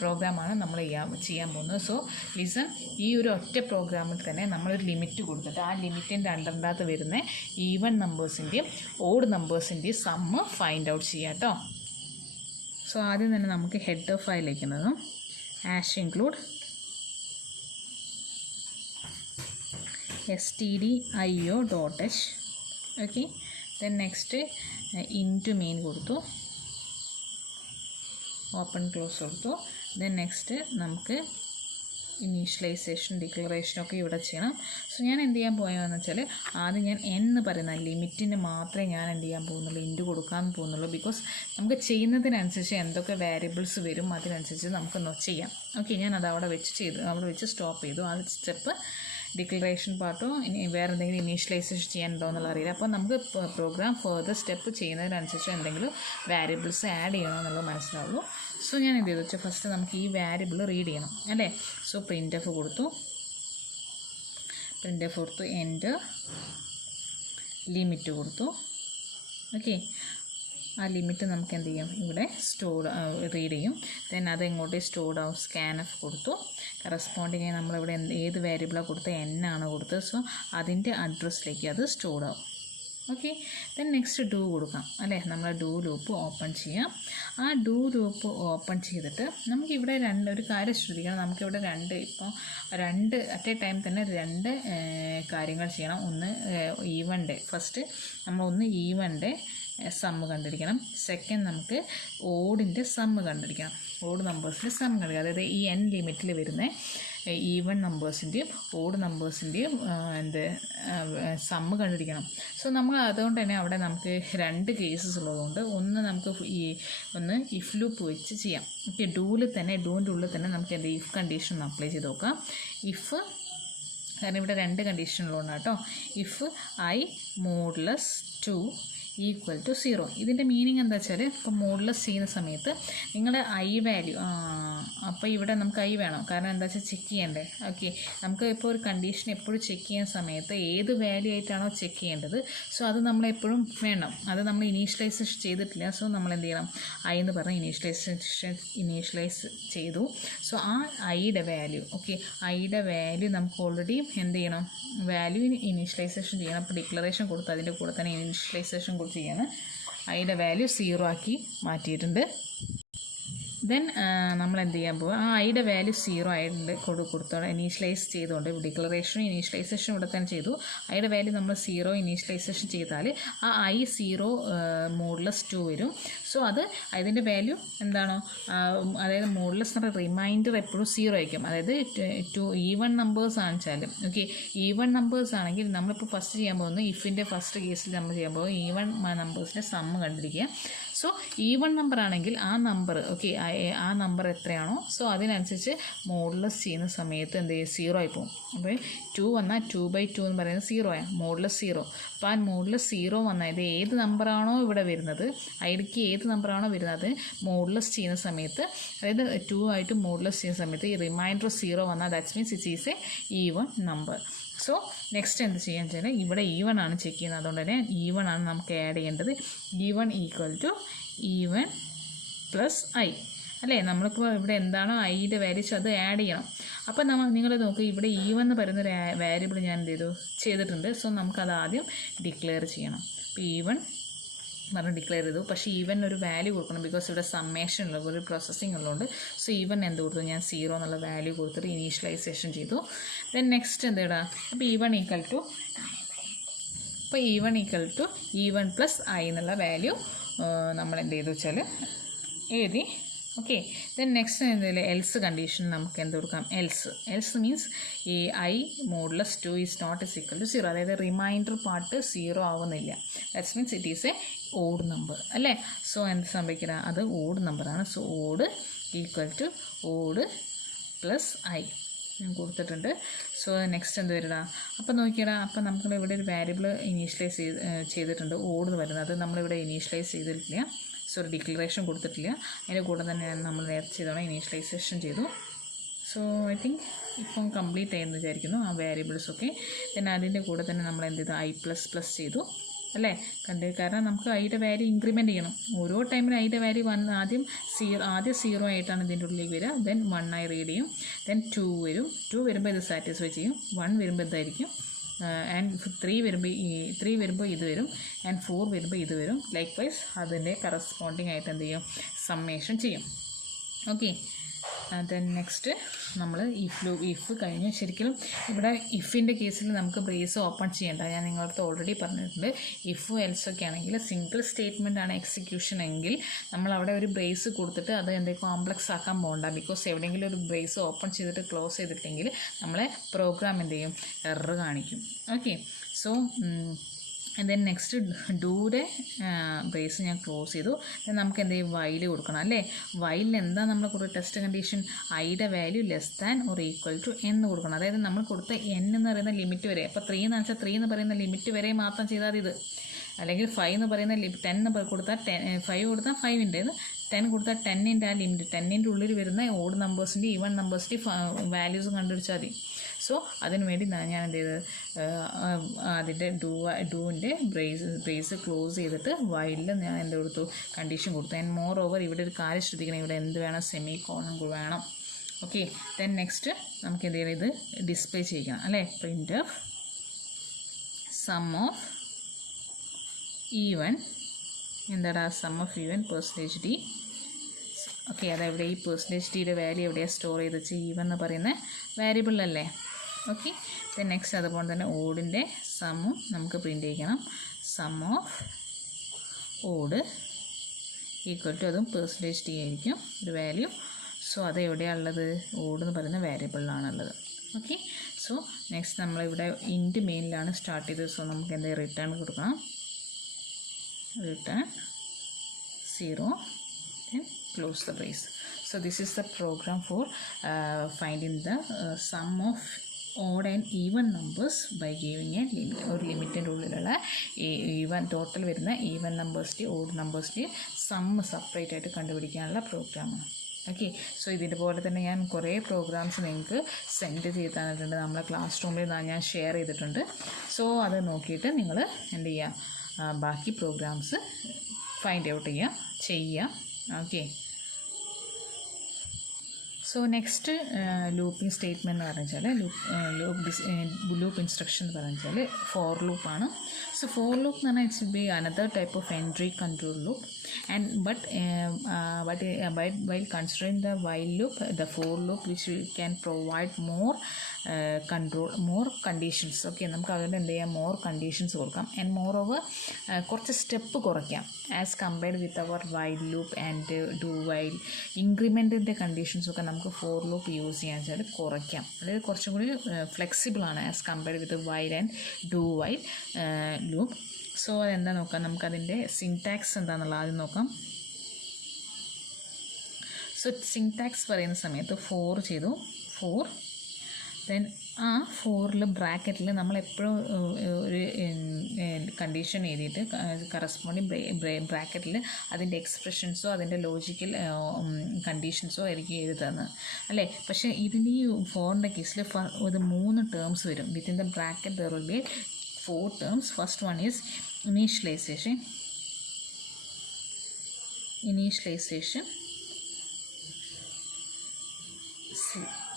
പ്രോഗ്രാമാണ് നമ്മൾ ചെയ്യാൻ പോകുന്നത്. സോ ലിസൺ, ഈ ഒരു ഒറ്റ പ്രോഗ്രാമിൽ തന്നെ നമ്മളൊരു ലിമിറ്റ് കൊടുത്തിട്ട് ആ ലിമിറ്റിൻ്റെ അണ്ടറിനകത്ത് വരുന്ന ഈവൺ നമ്പേഴ്സിൻ്റെയും ഓഡ് നമ്പേഴ്സിൻ്റെയും സമ്മ് ഫൈൻഡ് ഔട്ട് ചെയ്യാം കേട്ടോ. സോ ആദ്യം തന്നെ നമുക്ക് ഹെഡർ ഫയൽ വയ്ക്കുന്നതും #include stdio.h. Okay, then next int main കൊടുത്തു, ഓപ്പൺ ക്ലോസ് കൊടുത്തു. ദെൻ നെക്സ്റ്റ് നമുക്ക് ഇനീഷ്യലൈസേഷൻ ഡിക്ലറേഷനൊക്കെ ഇവിടെ ചെയ്യണം. സോ ഞാൻ എന്ത് ചെയ്യാൻ പോയെന്ന് വെച്ചാൽ ആദ്യം ഞാൻ എന്ന് പറയുന്ന ലിമിറ്റിന് മാത്രമേ ഞാൻ എന്ത് ചെയ്യാൻ പോകുന്നുള്ളൂ, ഇൻറ്റു കൊടുക്കാൻ പോകുന്നുള്ളൂ. ബിക്കോസ് നമുക്ക് ചെയ്യുന്നതിനനുസരിച്ച് എന്തൊക്കെ വേരിയബിൾസ് വരും അതിനനുസരിച്ച് നമുക്ക് ചെയ്യാം. ഓക്കെ, ഞാൻ അത് അവിടെ വെച്ച് സ്റ്റോപ്പ് ചെയ്തു. ആ സ്റ്റെപ്പ് ഡിക്ലറേഷൻ പാർട്ടോ ഇനി വേറെ എന്തെങ്കിലും ഇനീഷ്യലൈസേഷൻ ചെയ്യാനുണ്ടോ എന്നുള്ള അറിയില്ല. അപ്പോൾ നമുക്ക് പ്രോഗ്രാം ഫർദർ സ്റ്റെപ്പ് ചെയ്യുന്നതിനനുസരിച്ച് എന്തെങ്കിലും വേരിയബിൾസ് ആഡ് ചെയ്യണം എന്നുള്ളത് മനസ്സിലാവുള്ളൂ. സോ ഞാൻ എന്ത് ചെയ്തു വെച്ചാൽ ഫസ്റ്റ് നമുക്ക് ഈ വേരിയബിൾ റീഡ് ചെയ്യണം അല്ലേ. സോ printf കൊടുത്തു, എൻ്റർ ലിമിറ്റ് കൊടുത്തു. ഓക്കെ, ആ ലിമിറ്റ് നമുക്ക് എന്ത് ചെയ്യും, ഇവിടെ റീഡ് ചെയ്യും. ദെൻ അത് എങ്ങോട്ട് സ്റ്റോർഡ് ആവും, സ്കാൻഎഫ് കൊടുത്തു. കറസ്പോണ്ടിങ് നമ്മളിവിടെ ഏത് വേരിയബിളാണ് കൊടുത്തത്, ആണ് കൊടുത്തത്. സോ അതിൻ്റെ അഡ്രസ്സിലേക്ക് അത് സ്റ്റോർഡ് ആവും. ഓക്കെ, ദെൻ നെക്സ്റ്റ് ഡു കൊടുക്കാം അല്ലേ. നമ്മൾ ഡു ലൂപ്പ് ഓപ്പൺ ചെയ്യാം. ആ ഡു ലൂപ്പ് ഓപ്പൺ ചെയ്തിട്ട് നമുക്കിവിടെ ഒരു കാര്യം ശ്രദ്ധിക്കണം. നമുക്കിവിടെ രണ്ട് അറ്റ് എ ടൈം തന്നെ 2 കാര്യങ്ങൾ ചെയ്യണം. ഒന്ന് ഈവൻ്റെ ഫസ്റ്റ് നമ്മളൊന്ന് ഈവൻ്റെ സമ്മ് കണ്ടുപിടിക്കണം. സെക്കൻഡ് നമുക്ക് ഓഡിൻ്റെ സമ്മ് കണ്ടുപിടിക്കണം, ഓഡ് നമ്പേഴ്സിൻ്റെ സമ്മ് കണ്ടുപിടിക്കുക. അതായത് ഈ n ലിമിറ്റിൽ വരുന്ന ഈവൺ നമ്പേഴ്സിൻ്റെയും ഓഡ് നമ്പേഴ്സിൻ്റെയും സമ്മ് കണ്ടുപിടിക്കണം. സോ നമ്മൾ അതുകൊണ്ട് തന്നെ അവിടെ നമുക്ക് 2 കേസസ് ഉള്ളതുകൊണ്ട് ഒന്ന് ഇഫ് ലൂപ്പ് വെച്ച് ചെയ്യാം. ഓക്കെ, ഡൂൻ്റെ ഉള്ളിൽ തന്നെ നമുക്ക് ഇഫ് കണ്ടീഷൻ ഒന്ന് അപ്ലൈ ചെയ്ത് നോക്കാം. കാരണം ഇവിടെ 2 കണ്ടീഷൻ ഉള്ളതുകൊണ്ട് കേട്ടോ. If I mod 2 equal to 0. ഇതിൻ്റെ മീനിങ് എന്താ വെച്ചാൽ ഇപ്പോൾ മോഡുലസ് ചെയ്യുന്ന സമയത്ത് നിങ്ങളുടെ ഐ വാല്യൂ അപ്പോൾ ഇവിടെ നമുക്ക് ഐ വേണം, കാരണം എന്താ വെച്ചാൽ ചെക്ക് ചെയ്യണ്ടേ. ഓക്കെ, നമുക്ക് ഇപ്പോൾ ഒരു കണ്ടീഷൻ എപ്പോഴും ചെക്ക് ചെയ്യുന്ന സമയത്ത് ഏത് വാല്യൂ ആയിട്ടാണോ ചെക്ക് ചെയ്യേണ്ടത്, സോ അത് നമ്മളെപ്പോഴും വേണം. അത് നമ്മൾ ഇനീഷ്യലൈസേഷൻ ചെയ്തിട്ടില്ല, സോ നമ്മൾ എന്ത് ചെയ്യണം, ഐ എന്ന് പറഞ്ഞ് ഇനീഷ്യലൈസ് ചെയ്തു. സോ ആ ഐയുടെ വാല്യൂ, ഓക്കെ, ഐയുടെ വാല്യൂ നമുക്ക് ഓൾറെഡി എന്ത് ചെയ്യണം, വാല്യൂ ഇനീഷ്യലൈസേഷൻ ചെയ്യണം. അപ്പോൾ ഡിക്ലറേഷൻ കൊടുത്ത് അതിൻ്റെ കൂടെ തന്നെ ഇനീഷ്യലൈസേഷൻ കൊടുത്ത് ചെയ്യണം. ഐയുടെ വാല്യൂ 0 ആക്കി മാറ്റിയിട്ടുണ്ട്. ദെൻ നമ്മൾ എന്ത് ചെയ്യാൻ പോകുക, ആ ഐയുടെ വാല്യൂ 0 ആയിട്ട് കൊടുത്തോടെ ഇനീഷ്യലൈസ് ചെയ്തുകൊണ്ട് ഡിക്ലറേഷനും ഇനീഷ്യലൈസേഷനും ഇവിടെ തന്നെ ചെയ്തു. ഐയുടെ വാല്യൂ നമ്മൾ 0 ഇനീഷ്യലൈസേഷൻ ചെയ്താൽ ആ ഐ 0 മോഡുലസ് 2 വരും. സോ അത് അതിൻ്റെ വാല്യൂ എന്താണോ, അതായത് മോഡുലസ് എന്ന് പറയുന്ന റിമൈൻഡർ എപ്പോഴും 0 ആയിരിക്കും. അതായത് ഈവൺ നമ്പേഴ്സ് ആണെച്ചാലും, ഓക്കെ, ഈവൺ നമ്പേഴ്സ് ആണെങ്കിൽ നമ്മളിപ്പോൾ ഫസ്റ്റ് ചെയ്യാൻ പോകുന്നത് ഇഫിൻ്റെ ഫസ്റ്റ് കേസിൽ നമ്മൾ ചെയ്യാൻ പോകുന്നത് ഈവൺ നമ്പേഴ്സിൻ്റെ സമ്മ് കണ്ടിരിക്കുക. സോ ഈവൺ നമ്പർ ആണെങ്കിൽ ആ നമ്പർ, ഓക്കെ, ആ നമ്പർ എത്രയാണോ, സോ അതിനനുസരിച്ച് മോഡുലസ് ചെയ്യുന്ന സമയത്ത് എന്ത് ചെയ്യും, 0 ആയി പോകും. അപ്പോൾ 2 വന്നാൽ 2/2 എന്ന് പറയുന്നത് 0 ആണ്, മോഡുലസ് 0. അപ്പോൾ ആ മോഡുലസ് 0 വന്നാൽ ഇത് ഏത് നമ്പറാണോ ഇവിടെ വരുന്നത്, ഐഡിക്ക് ഏത് നമ്പറാണോ വരുന്നത്, മോഡുലസ് ചെയ്യുന്ന സമയത്ത്, അതായത് 2 ആയിട്ട് മോഡുലസ് ചെയ്യുന്ന സമയത്ത് ഈ റിമൈൻഡർ 0 വന്നാൽ that's means it is A even number. So next എന്ത് ചെയ്യാൻ വെച്ചാൽ ഇവിടെ ഈവൺ ആണ് ചെക്ക് ചെയ്യുന്നത്, അതുകൊണ്ട് തന്നെ ഈവൺ ആണ് നമുക്ക് ആഡ് ചെയ്യേണ്ടത്. Even equal to even plus I അല്ലേ, നമ്മളിപ്പോൾ ഇവിടെ എന്താണോ ഐയുടെ വാല്യൂ അത് ആഡ് ചെയ്യണം. അപ്പോൾ നിങ്ങൾ നോക്കുക, ഇവിടെ ഈവൺ എന്ന് പറയുന്നൊരു വാരിയബിൾ ഞാൻ എന്ത് ചെയ്തു ചെയ്തിട്ടുണ്ട്. സോ നമുക്കത് ആദ്യം ഡിക്ലെയർ ചെയ്യണം. അപ്പോൾ ഈവൺ പറഞ്ഞ് ഡിക്ലെയർ ചെയ്തു, പക്ഷേ ഈവൻ ഒരു വാല്യൂ കൊടുക്കണം, ബിക്കോസ് ഇവിടെ സമ്മേഷൻ ഉള്ള ഒരു പ്രോസസ്സിങ് ഉള്ളതുകൊണ്ട്. സോ ഈവൻ എന്ത് കൊടുത്തു, ഞാൻ 0 എന്നുള്ള വാല്യൂ കൊടുത്തിട്ട് ഇനീഷ്യലൈസേഷൻ ചെയ്തു. ദെൻ നെക്സ്റ്റ് എന്ത് ഇടാം, അപ്പോൾ even equal to even plus I എന്നുള്ള വാല്യൂ നമ്മൾ എന്ത് ചെയ്തു വെച്ചാൽ എഴുതി. ഓക്കെ, ദെൻ നെക്സ്റ്റ് എന്തെങ്കിലും എൽസ് കണ്ടീഷൻ നമുക്ക് എന്ത് കൊടുക്കാം, എൽസ് മീൻസ് ഈ I modulus 2 is not is equal to 0, അതായത് റിമൈൻഡർ പാർട്ട് 0 ആവുന്നില്ല. That's means it is a odd number അല്ലേ. സോ എന്ത് സംഭവിക്കുക, അത് ഓഡ് നമ്പറാണ്. So odd equal to odd plus I ഞാൻ കൊടുത്തിട്ടുണ്ട്. സോ നെക്സ്റ്റ് എന്ത് വരിക, അപ്പോൾ നോക്കിയടാ, അപ്പോൾ നമുക്ക് ഇവിടെ ഒരു വാരിയബിൾ ഇനീഷ്യലൈസ് ചെയ്തിട്ടുണ്ട്, ഓഡ് എന്ന് പറയുന്നത്. അത് നമ്മളിവിടെ ഇനീഷ്യലൈസ് ചെയ്തിട്ടില്ല, സോ ഡിക്ലറേഷൻ കൊടുത്തിട്ടില്ല. അതിൻ്റെ കൂടെ തന്നെ നമ്മൾ നേരത്തെ ചെയ്തോണം ഇനീഷ്യലൈസേഷൻ ചെയ്തു. സോ ഐ തിങ്ക് ഇപ്പം കംപ്ലീറ്റ് ആയെന്ന് വിചാരിക്കുന്നു ആ വേരിയബിൾസൊക്കെ. പിന്നെ അതിൻ്റെ കൂടെ തന്നെ നമ്മൾ എന്ത് ചെയ്തു, ഐ++ ചെയ്തു അല്ലേ, കാരണം നമുക്ക് ഐയുടെ വാല്യൂ ഇൻക്രിമെൻറ്റ് ചെയ്യണം. ഓരോ ടൈമിൽ ഐയുടെ വാല്യൂ ആദ്യം 0 ആയിട്ടാണ് ഇതിൻ്റെ ഉള്ളിലേക്ക് വരിക. ദെൻ 1 ആയി റീഡ് ചെയ്യും, ദെൻ 2 വരും. 2 വരുമ്പോൾ ഇത് സാറ്റിസ്ഫൈ ചെയ്യും. 1 വരുമ്പോൾ ഇതായിരിക്കും, ആൻഡ് 3 വരുമ്പോൾ ഇത് വരും, ആൻഡ് 4 വരുമ്പോൾ ഇത് വരും. ലൈക്ക് വൈസ് അതിൻ്റെ കറസ്പോണ്ടിങ് ആയിട്ട് എന്ത് ചെയ്യും, സമ്മേഷൻ ചെയ്യും. ഓക്കെ, ദെൻ നെക്സ്റ്റ് നമ്മൾ ഇഫ് കഴിഞ്ഞ്, ശരിക്കും ഇവിടെ ഇഫിൻ്റെ കേസിൽ നമുക്ക് ബ്രേസ് ഓപ്പൺ ചെയ്യേണ്ട, ഞാൻ നിങ്ങളടുത്ത് ഓൾറെഡി പറഞ്ഞിട്ടുണ്ട്. ഇഫ് എൽസൊക്കെ ആണെങ്കിൽ സിംഗിൾ സ്റ്റേറ്റ്മെൻ്റ് ആണ് എക്സിക്യൂഷൻ എങ്കിൽ നമ്മൾ അവിടെ ഒരു ബ്രേസ് കൊടുത്തിട്ട് അത് എന്തെങ്കിലും കോംപ്ലക്സ് ആക്കാൻ പോകണ്ട. ബിക്കോസ് എവിടെയെങ്കിലും ഒരു ബ്രേസ് ഓപ്പൺ ചെയ്തിട്ട് ക്ലോസ് ചെയ്തിട്ടെങ്കിൽ നമ്മളെ പ്രോഗ്രാം എന്ത് ചെയ്യും, എറർ കാണിക്കും. ഓക്കെ, സോ ദെൻ നെക്സ്റ്റ് ഡൂയുടെ ബ്രേസ് ഞാൻ ക്ലോസ് ചെയ്തു. ദെൻ നമുക്ക് എന്ത് ചെയ്യും, വൈൽ കൊടുക്കണം അല്ലേ. വൈലിന് എന്താ നമ്മൾ കൊടുത്ത ടെസ്റ്റ് കണ്ടീഷൻ, ഐയുടെ value less than or equal to എന്ന് കൊടുക്കണം. അതായത് നമ്മൾ കൊടുത്ത n എന്ന് പറയുന്ന ലിമിറ്റ് വരെ, അപ്പോൾ 3 എന്ന് വെച്ചാൽ 3 എന്ന് പറയുന്ന ലിമിറ്റ് വരെ മാത്രം ചെയ്താൽ ഇത്, അല്ലെങ്കിൽ 5 എന്ന് പറയുന്ന 10 കൊടുത്താൽ 5 കൊടുത്താൽ 5ൻ്റെ 10 കൊടുത്താൽ 10ൻ്റെ ആ ലിമിറ്റ് 10ൻ്റെ ഉള്ളിൽ വരുന്ന ഓഡ് നമ്പേഴ്സിൻ്റെ ഈവൺ നമ്പേഴ്സിൻ്റെ വാല്യൂസ് കണ്ടുപിടിച്ചാൽ മതി. സോ അതിനു വേണ്ടി ഞാൻ എന്ത് ചെയ്ത് അതിൻ്റെ ഡൂവിൻ്റെ ബ്രേസ് ക്ലോസ് ചെയ്തിട്ട് വൈലിൽ ഞാൻ എന്ത് കൊടുത്തു, കണ്ടീഷൻ കൊടുത്തു. ആൻഡ് മോർ ഓവർ ഇവിടെ ഒരു കാര്യം ശ്രദ്ധിക്കണം, ഇവിടെ എന്ത് വേണം, സെമി കോളൻ വേണം. ഓക്കെ, ദെൻ നെക്സ്റ്റ് നമുക്ക് എന്ത് ചെയ്യണം, ഇത് ഡിസ്പ്ലേ ചെയ്യിക്കണം അല്ലേ. പ്രിൻ്റ് സം ഓഫ് ഈവൻ, എന്താടാ sum of even %d. Okay, അതെവിടെ ഈ %dയുടെ വാല്യൂ എവിടെയാണ് സ്റ്റോർ ചെയ്ത് വെച്ച്, ഈവൻ എന്ന് പറയുന്ന വേരിയബിളല്ലേ. ഓക്കെ, ദെൻ നെക്സ്റ്റ് അതുപോലെ തന്നെ ഓഡിൻ്റെ സമ്മും നമുക്ക് പ്രിൻ്റ് ചെയ്യണം. Sum of odd equal to, അതും %d ആയിരിക്കും ഒരു വാല്യൂ. സോ അത് എവിടെയാണുള്ളത്, ഓഡ് എന്ന് പറയുന്ന വേരിയബിളിലാണുള്ളത്. ഓക്കെ, സോ നെക്സ്റ്റ് നമ്മളിവിടെ ഇൻറ്റ് മെയിനിലാണ് സ്റ്റാർട്ട് ചെയ്തത്. സോ നമുക്ക് എന്താ റിട്ടേൺ കൊടുക്കണം, return 0, then close the brace. So this is the program for finding the sum of odd and even numbers by giving a limit. ഒരു ലിമിറ്റിൻ്റെ ഉള്ളിലുള്ള ഈവൻ ടോട്ടൽ വരുന്ന ഈവൻ നമ്പേഴ്സിൻ്റെയും ഓഡ് നമ്പേഴ്സിൻ്റെയും സമ്മ് സെപ്പറേറ്റ് ആയിട്ട് കണ്ടുപിടിക്കാനുള്ള പ്രോഗ്രാമാണ്. ഓക്കെ, സോ ഇതിൻ്റെ പോലെ തന്നെ ഞാൻ കുറേ പ്രോഗ്രാംസ് നിങ്ങൾക്ക് സെൻഡ് ചെയ്ത് തന്നിട്ടുണ്ട്. നമ്മളെ ക്ലാസ് റൂമിൽ ഞാൻ ഷെയർ ചെയ്തിട്ടുണ്ട്. സോ അത് നോക്കിയിട്ട് നിങ്ങൾ എന്ത് ചെയ്യുക, ബാക്കി പ്രോഗ്രാംസ് ഫൈൻഡ് ഔട്ട് ചെയ്യുക. Okay, so next looping statement എന്ന് പറഞ്ഞാൽ ലൂപ്പ് ഇൻസ്ട്രക്ഷൻ എന്ന് പറഞ്ഞാൽ ഫോർ ലൂപ്പാണ്. സോ ഫോർ ലൂപ്പ് എന്ന് പറഞ്ഞാൽ it's B another type of entry control loop but while considering the while loop, the for loop which can provide more more conditions. Okay, നമുക്ക് അതിന് എന്ത് ചെയ്യാം, more conditions കൊടുക്കാം and moreover കുറച്ച് സ്റ്റെപ്പ് കുറയ്ക്കാം as compared with our while loop and do while. ഇൻക്രിമെൻറ്റിൻ്റെ കണ്ടീഷൻസൊക്കെ നമുക്ക് ഫോർ ലൂപ്പ് യൂസ് ചെയ്യാൻ വെച്ചാൽ കുറയ്ക്കാം, അതായത് കുറച്ചും കൂടി ഫ്ലെക്സിബിളാണ് as compared with while and do while loop. So അതെന്താ നോക്കാം, നമുക്കതിൻ്റെ സിൻടാക്സ് എന്താണെന്നുള്ള ആദ്യം നോക്കാം. സോ സിൻടാക്സ് പറയുന്ന സമയത്ത് ഫോർ ചെയ്തു, ഫോർ ദെൻ ആ ഫോറിൽ ബ്രാക്കറ്റിൽ നമ്മളെപ്പോഴും ഒരു കണ്ടീഷൻ എഴുതിയിട്ട് കറസ്പോണ്ടിങ് ബ്രാക്കറ്റിൽ അതിൻ്റെ എക്സ്പ്രഷൻസോ അതിൻ്റെ ലോജിക്കൽ കണ്ടീഷൻസോ ആയിരിക്കും എഴുതുന്നത് അല്ലേ. പക്ഷേ ഇതിൻ്റെ ഈ ഫോറിൻ്റെ കേസിൽ ഒരു 3 ടേംസ് വരും. Within the bracket there will be 4 terms. First one is initialization,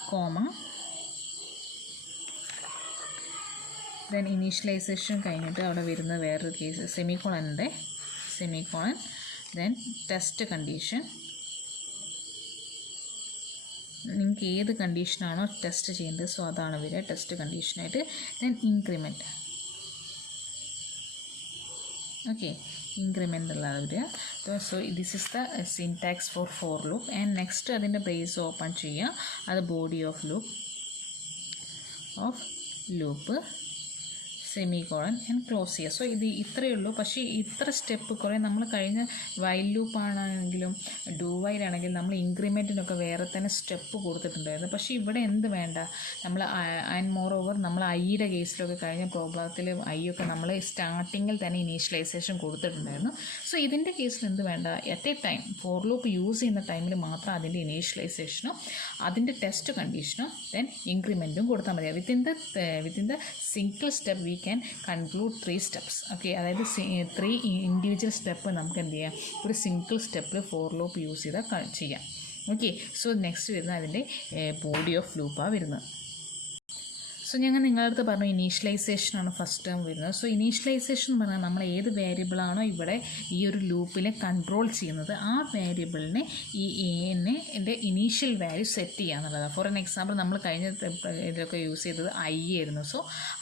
comma, then initialization കഴിഞ്ഞിട്ട് അവിടെ വരുന്ന വേറൊരു കേസ് സെമിക്കോളൻ്റെ സെമിക്കോളൻ, then ടെസ്റ്റ് കണ്ടീഷൻ. നിങ്ങൾക്ക് ഏത് കണ്ടീഷനാണോ ടെസ്റ്റ് ചെയ്യേണ്ടത് സോ അതാണ് വരിക ടെസ്റ്റ് കണ്ടീഷനായിട്ട്. then increment. ഓക്കെ, ഇൻക്രിമെൻ്റ് ഉള്ളത് വരിക. So this is the syntax for loop. And next അതിൻ്റെ ബേസ് ഓപ്പൺ ചെയ്യുക, അത് body of loop semicolon and close ചെയ്യുക. സോ ഇത് ഇത്രയേ ഉള്ളൂ. പക്ഷേ ഇത്ര സ്റ്റെപ്പ് കുറേ നമ്മൾ കഴിഞ്ഞ വൈൽ ലൂപ്പാണെങ്കിലും ഡു വൈലാണെങ്കിലും നമ്മൾ ഇൻക്രിമെൻറ്റിനൊക്കെ വേറെ തന്നെ സ്റ്റെപ്പ് കൊടുത്തിട്ടുണ്ടായിരുന്നു. പക്ഷേ ഇവിടെ എന്ത് വേണ്ട, നമ്മൾ ആൻഡ് മോർ ഓവർ നമ്മൾ ഐയുടെ കേസിലൊക്കെ കഴിഞ്ഞ പ്രോബ്ലത്തിൽ ഐയൊക്കെ നമ്മൾ സ്റ്റാർട്ടിങ്ങിൽ തന്നെ ഇനീഷ്യലൈസേഷൻ കൊടുത്തിട്ടുണ്ടായിരുന്നു. സോ ഇതിൻ്റെ കേസിൽ എന്ത് വേണ്ട, at A time for loop use ചെയ്യുന്ന ടൈമിൽ മാത്രം അതിൻ്റെ ഇനീഷ്യലൈസേഷനും അതിൻ്റെ ടെസ്റ്റ് കണ്ടീഷനും ദെൻ ഇൻക്രിമെൻറ്റും കൊടുത്താൽ മതി. Within the single step we can conclude 3 steps. Okay, അതായത് 3 ഇൻഡിവിജ്വൽ സ്റ്റെപ്പ് നമുക്ക് എന്ത് ചെയ്യാം, ഒരു സിംഗിൾ സ്റ്റെപ്പിൽ ഫോർ ലൂപ്പ് യൂസ് ചെയ്താൽ ചെയ്യാം. ഓക്കെ, സോ നെക്സ്റ്റ് വരുന്നത് അതിൻ്റെ ബോഡി ഓഫ് ലൂപ്പാണ് വരുന്നത്. സോ ഞങ്ങൾ നിങ്ങളുടെ അടുത്ത് പറഞ്ഞു ഇനീഷ്യലൈസേഷനാണ് ഫസ്റ്റ് ടേം വരുന്നത്. സോ ഇനീഷ്യലൈസേഷൻ എന്ന് പറഞ്ഞാൽ നമ്മൾ ഏത് വേരിയബിളാണോ ഇവിടെ ഈ ഒരു ലൂപ്പിനെ കൺട്രോൾ ചെയ്യുന്നത് ആ വേരിയബിളിനെ ഈ എൻ്റെ ഇനീഷ്യൽ വാല്യൂ സെറ്റ് ചെയ്യുക എന്നുള്ളതാണ്. ഫോർ എൻ എക്സാമ്പിൾ നമ്മൾ കഴിഞ്ഞ ഇതിലൊക്കെ യൂസ് ചെയ്തത് ഐ ആയിരുന്നു. സോ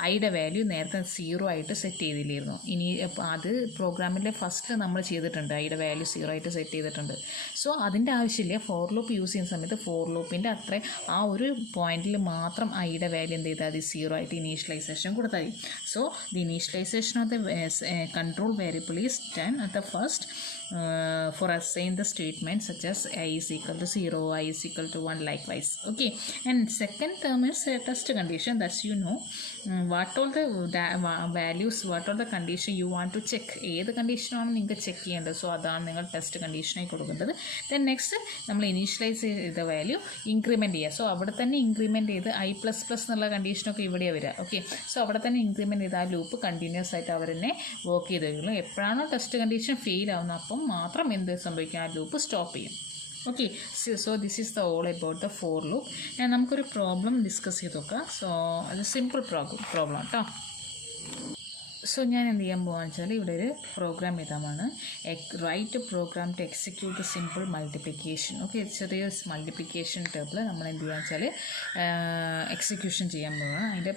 ഐയുടെ വാല്യൂ നേരത്തെ 0 ആയിട്ട് സെറ്റ് ചെയ്തില്ലായിരുന്നു. ഇനി അത് പ്രോഗ്രാമിൻ്റെ ഫസ്റ്റ് നമ്മൾ ചെയ്തിട്ടുണ്ട്, ഐയുടെ വാല്യൂ 0 ആയിട്ട് സെറ്റ് ചെയ്തിട്ടുണ്ട്. സോ അതിൻ്റെ ആവശ്യമില്ല. ഫോർ ലൂപ്പ് യൂസ് ചെയ്യുന്ന സമയത്ത് ഫോർ ലൂപ്പിൻ്റെ അത്ര ആ ഒരു പോയിന്റിൽ മാത്രം ഐയുടെ വാല്യൂ എന്ത് ചെയ്താൽ 0 ആയിട്ട് ഇനീഷ്യലൈസേഷൻ കൊടുത്താൽ മതി. So the initialization of the control variable is 10 at the first for assign the statement such as I is equal to 0, I is equal to 1 likewise. Okay, and second term is test condition. Thus you know what all the values, what all the condition you want to check. ഏത് കണ്ടീഷനാണ് നിങ്ങൾക്ക് ചെക്ക് ചെയ്യേണ്ടത്, സോ അതാണ് നിങ്ങൾ ടെസ്റ്റ് കണ്ടീഷനായി കൊടുക്കേണ്ടത്. ദെൻ നെക്സ്റ്റ് നമ്മൾ ഇനീഷ്യലൈസ് ചെയ്ത വാല്യൂ ഇൻക്രിമെൻറ്റ് ചെയ്യുക. സോ അവിടെ തന്നെ ഇൻക്രിമെൻറ്റ് ചെയ്ത് I++ എന്നുള്ള കണ്ടീഷനൊക്കെ ഇവിടെയാണ് വരിക. ഓക്കെ, സോ അവിടെ തന്നെ ഇൻക്രിമെൻറ്റ് ചെയ്ത് ആ ലൂപ്പ് കണ്ടിന്യൂസ് ആയിട്ട് അവർ തന്നെ വർക്ക് ചെയ്ത് വരുള്ളൂ. എപ്പോഴാണോ ടെസ്റ്റ് കണ്ടീഷൻ ഫെയിൽ ആവുന്നത് അപ്പം മാത്രം എന്ത് സംഭവിക്കും, ആ ലൂപ്പ് സ്റ്റോപ്പ് ചെയ്യും. Okay, so this is the all about the for loop. നമുക്കൊരു പ്രോബ്ലം ഡിസ്കസ് ചെയ്ത് നോക്കാം. സോ അത് സിമ്പിൾ പ്രോബ്ലം കേട്ടോ. സോ ഞാൻ എന്ത് ചെയ്യാൻ പോകുകയെന്ന് വെച്ചാൽ ഇവിടെ ഒരു പ്രോഗ്രാം എഴുതാമാണ്. Write program to execute the simple multiplication. Okay, ചെറിയൊരു മൾട്ടിപ്ലിക്കേഷൻ ടേബിൾ നമ്മൾ എന്ത് ചെയ്യുക വെച്ചാൽ എക്സിക്യൂഷൻ ചെയ്യാൻ പോവുകയാണ്. അതിൻ്റെ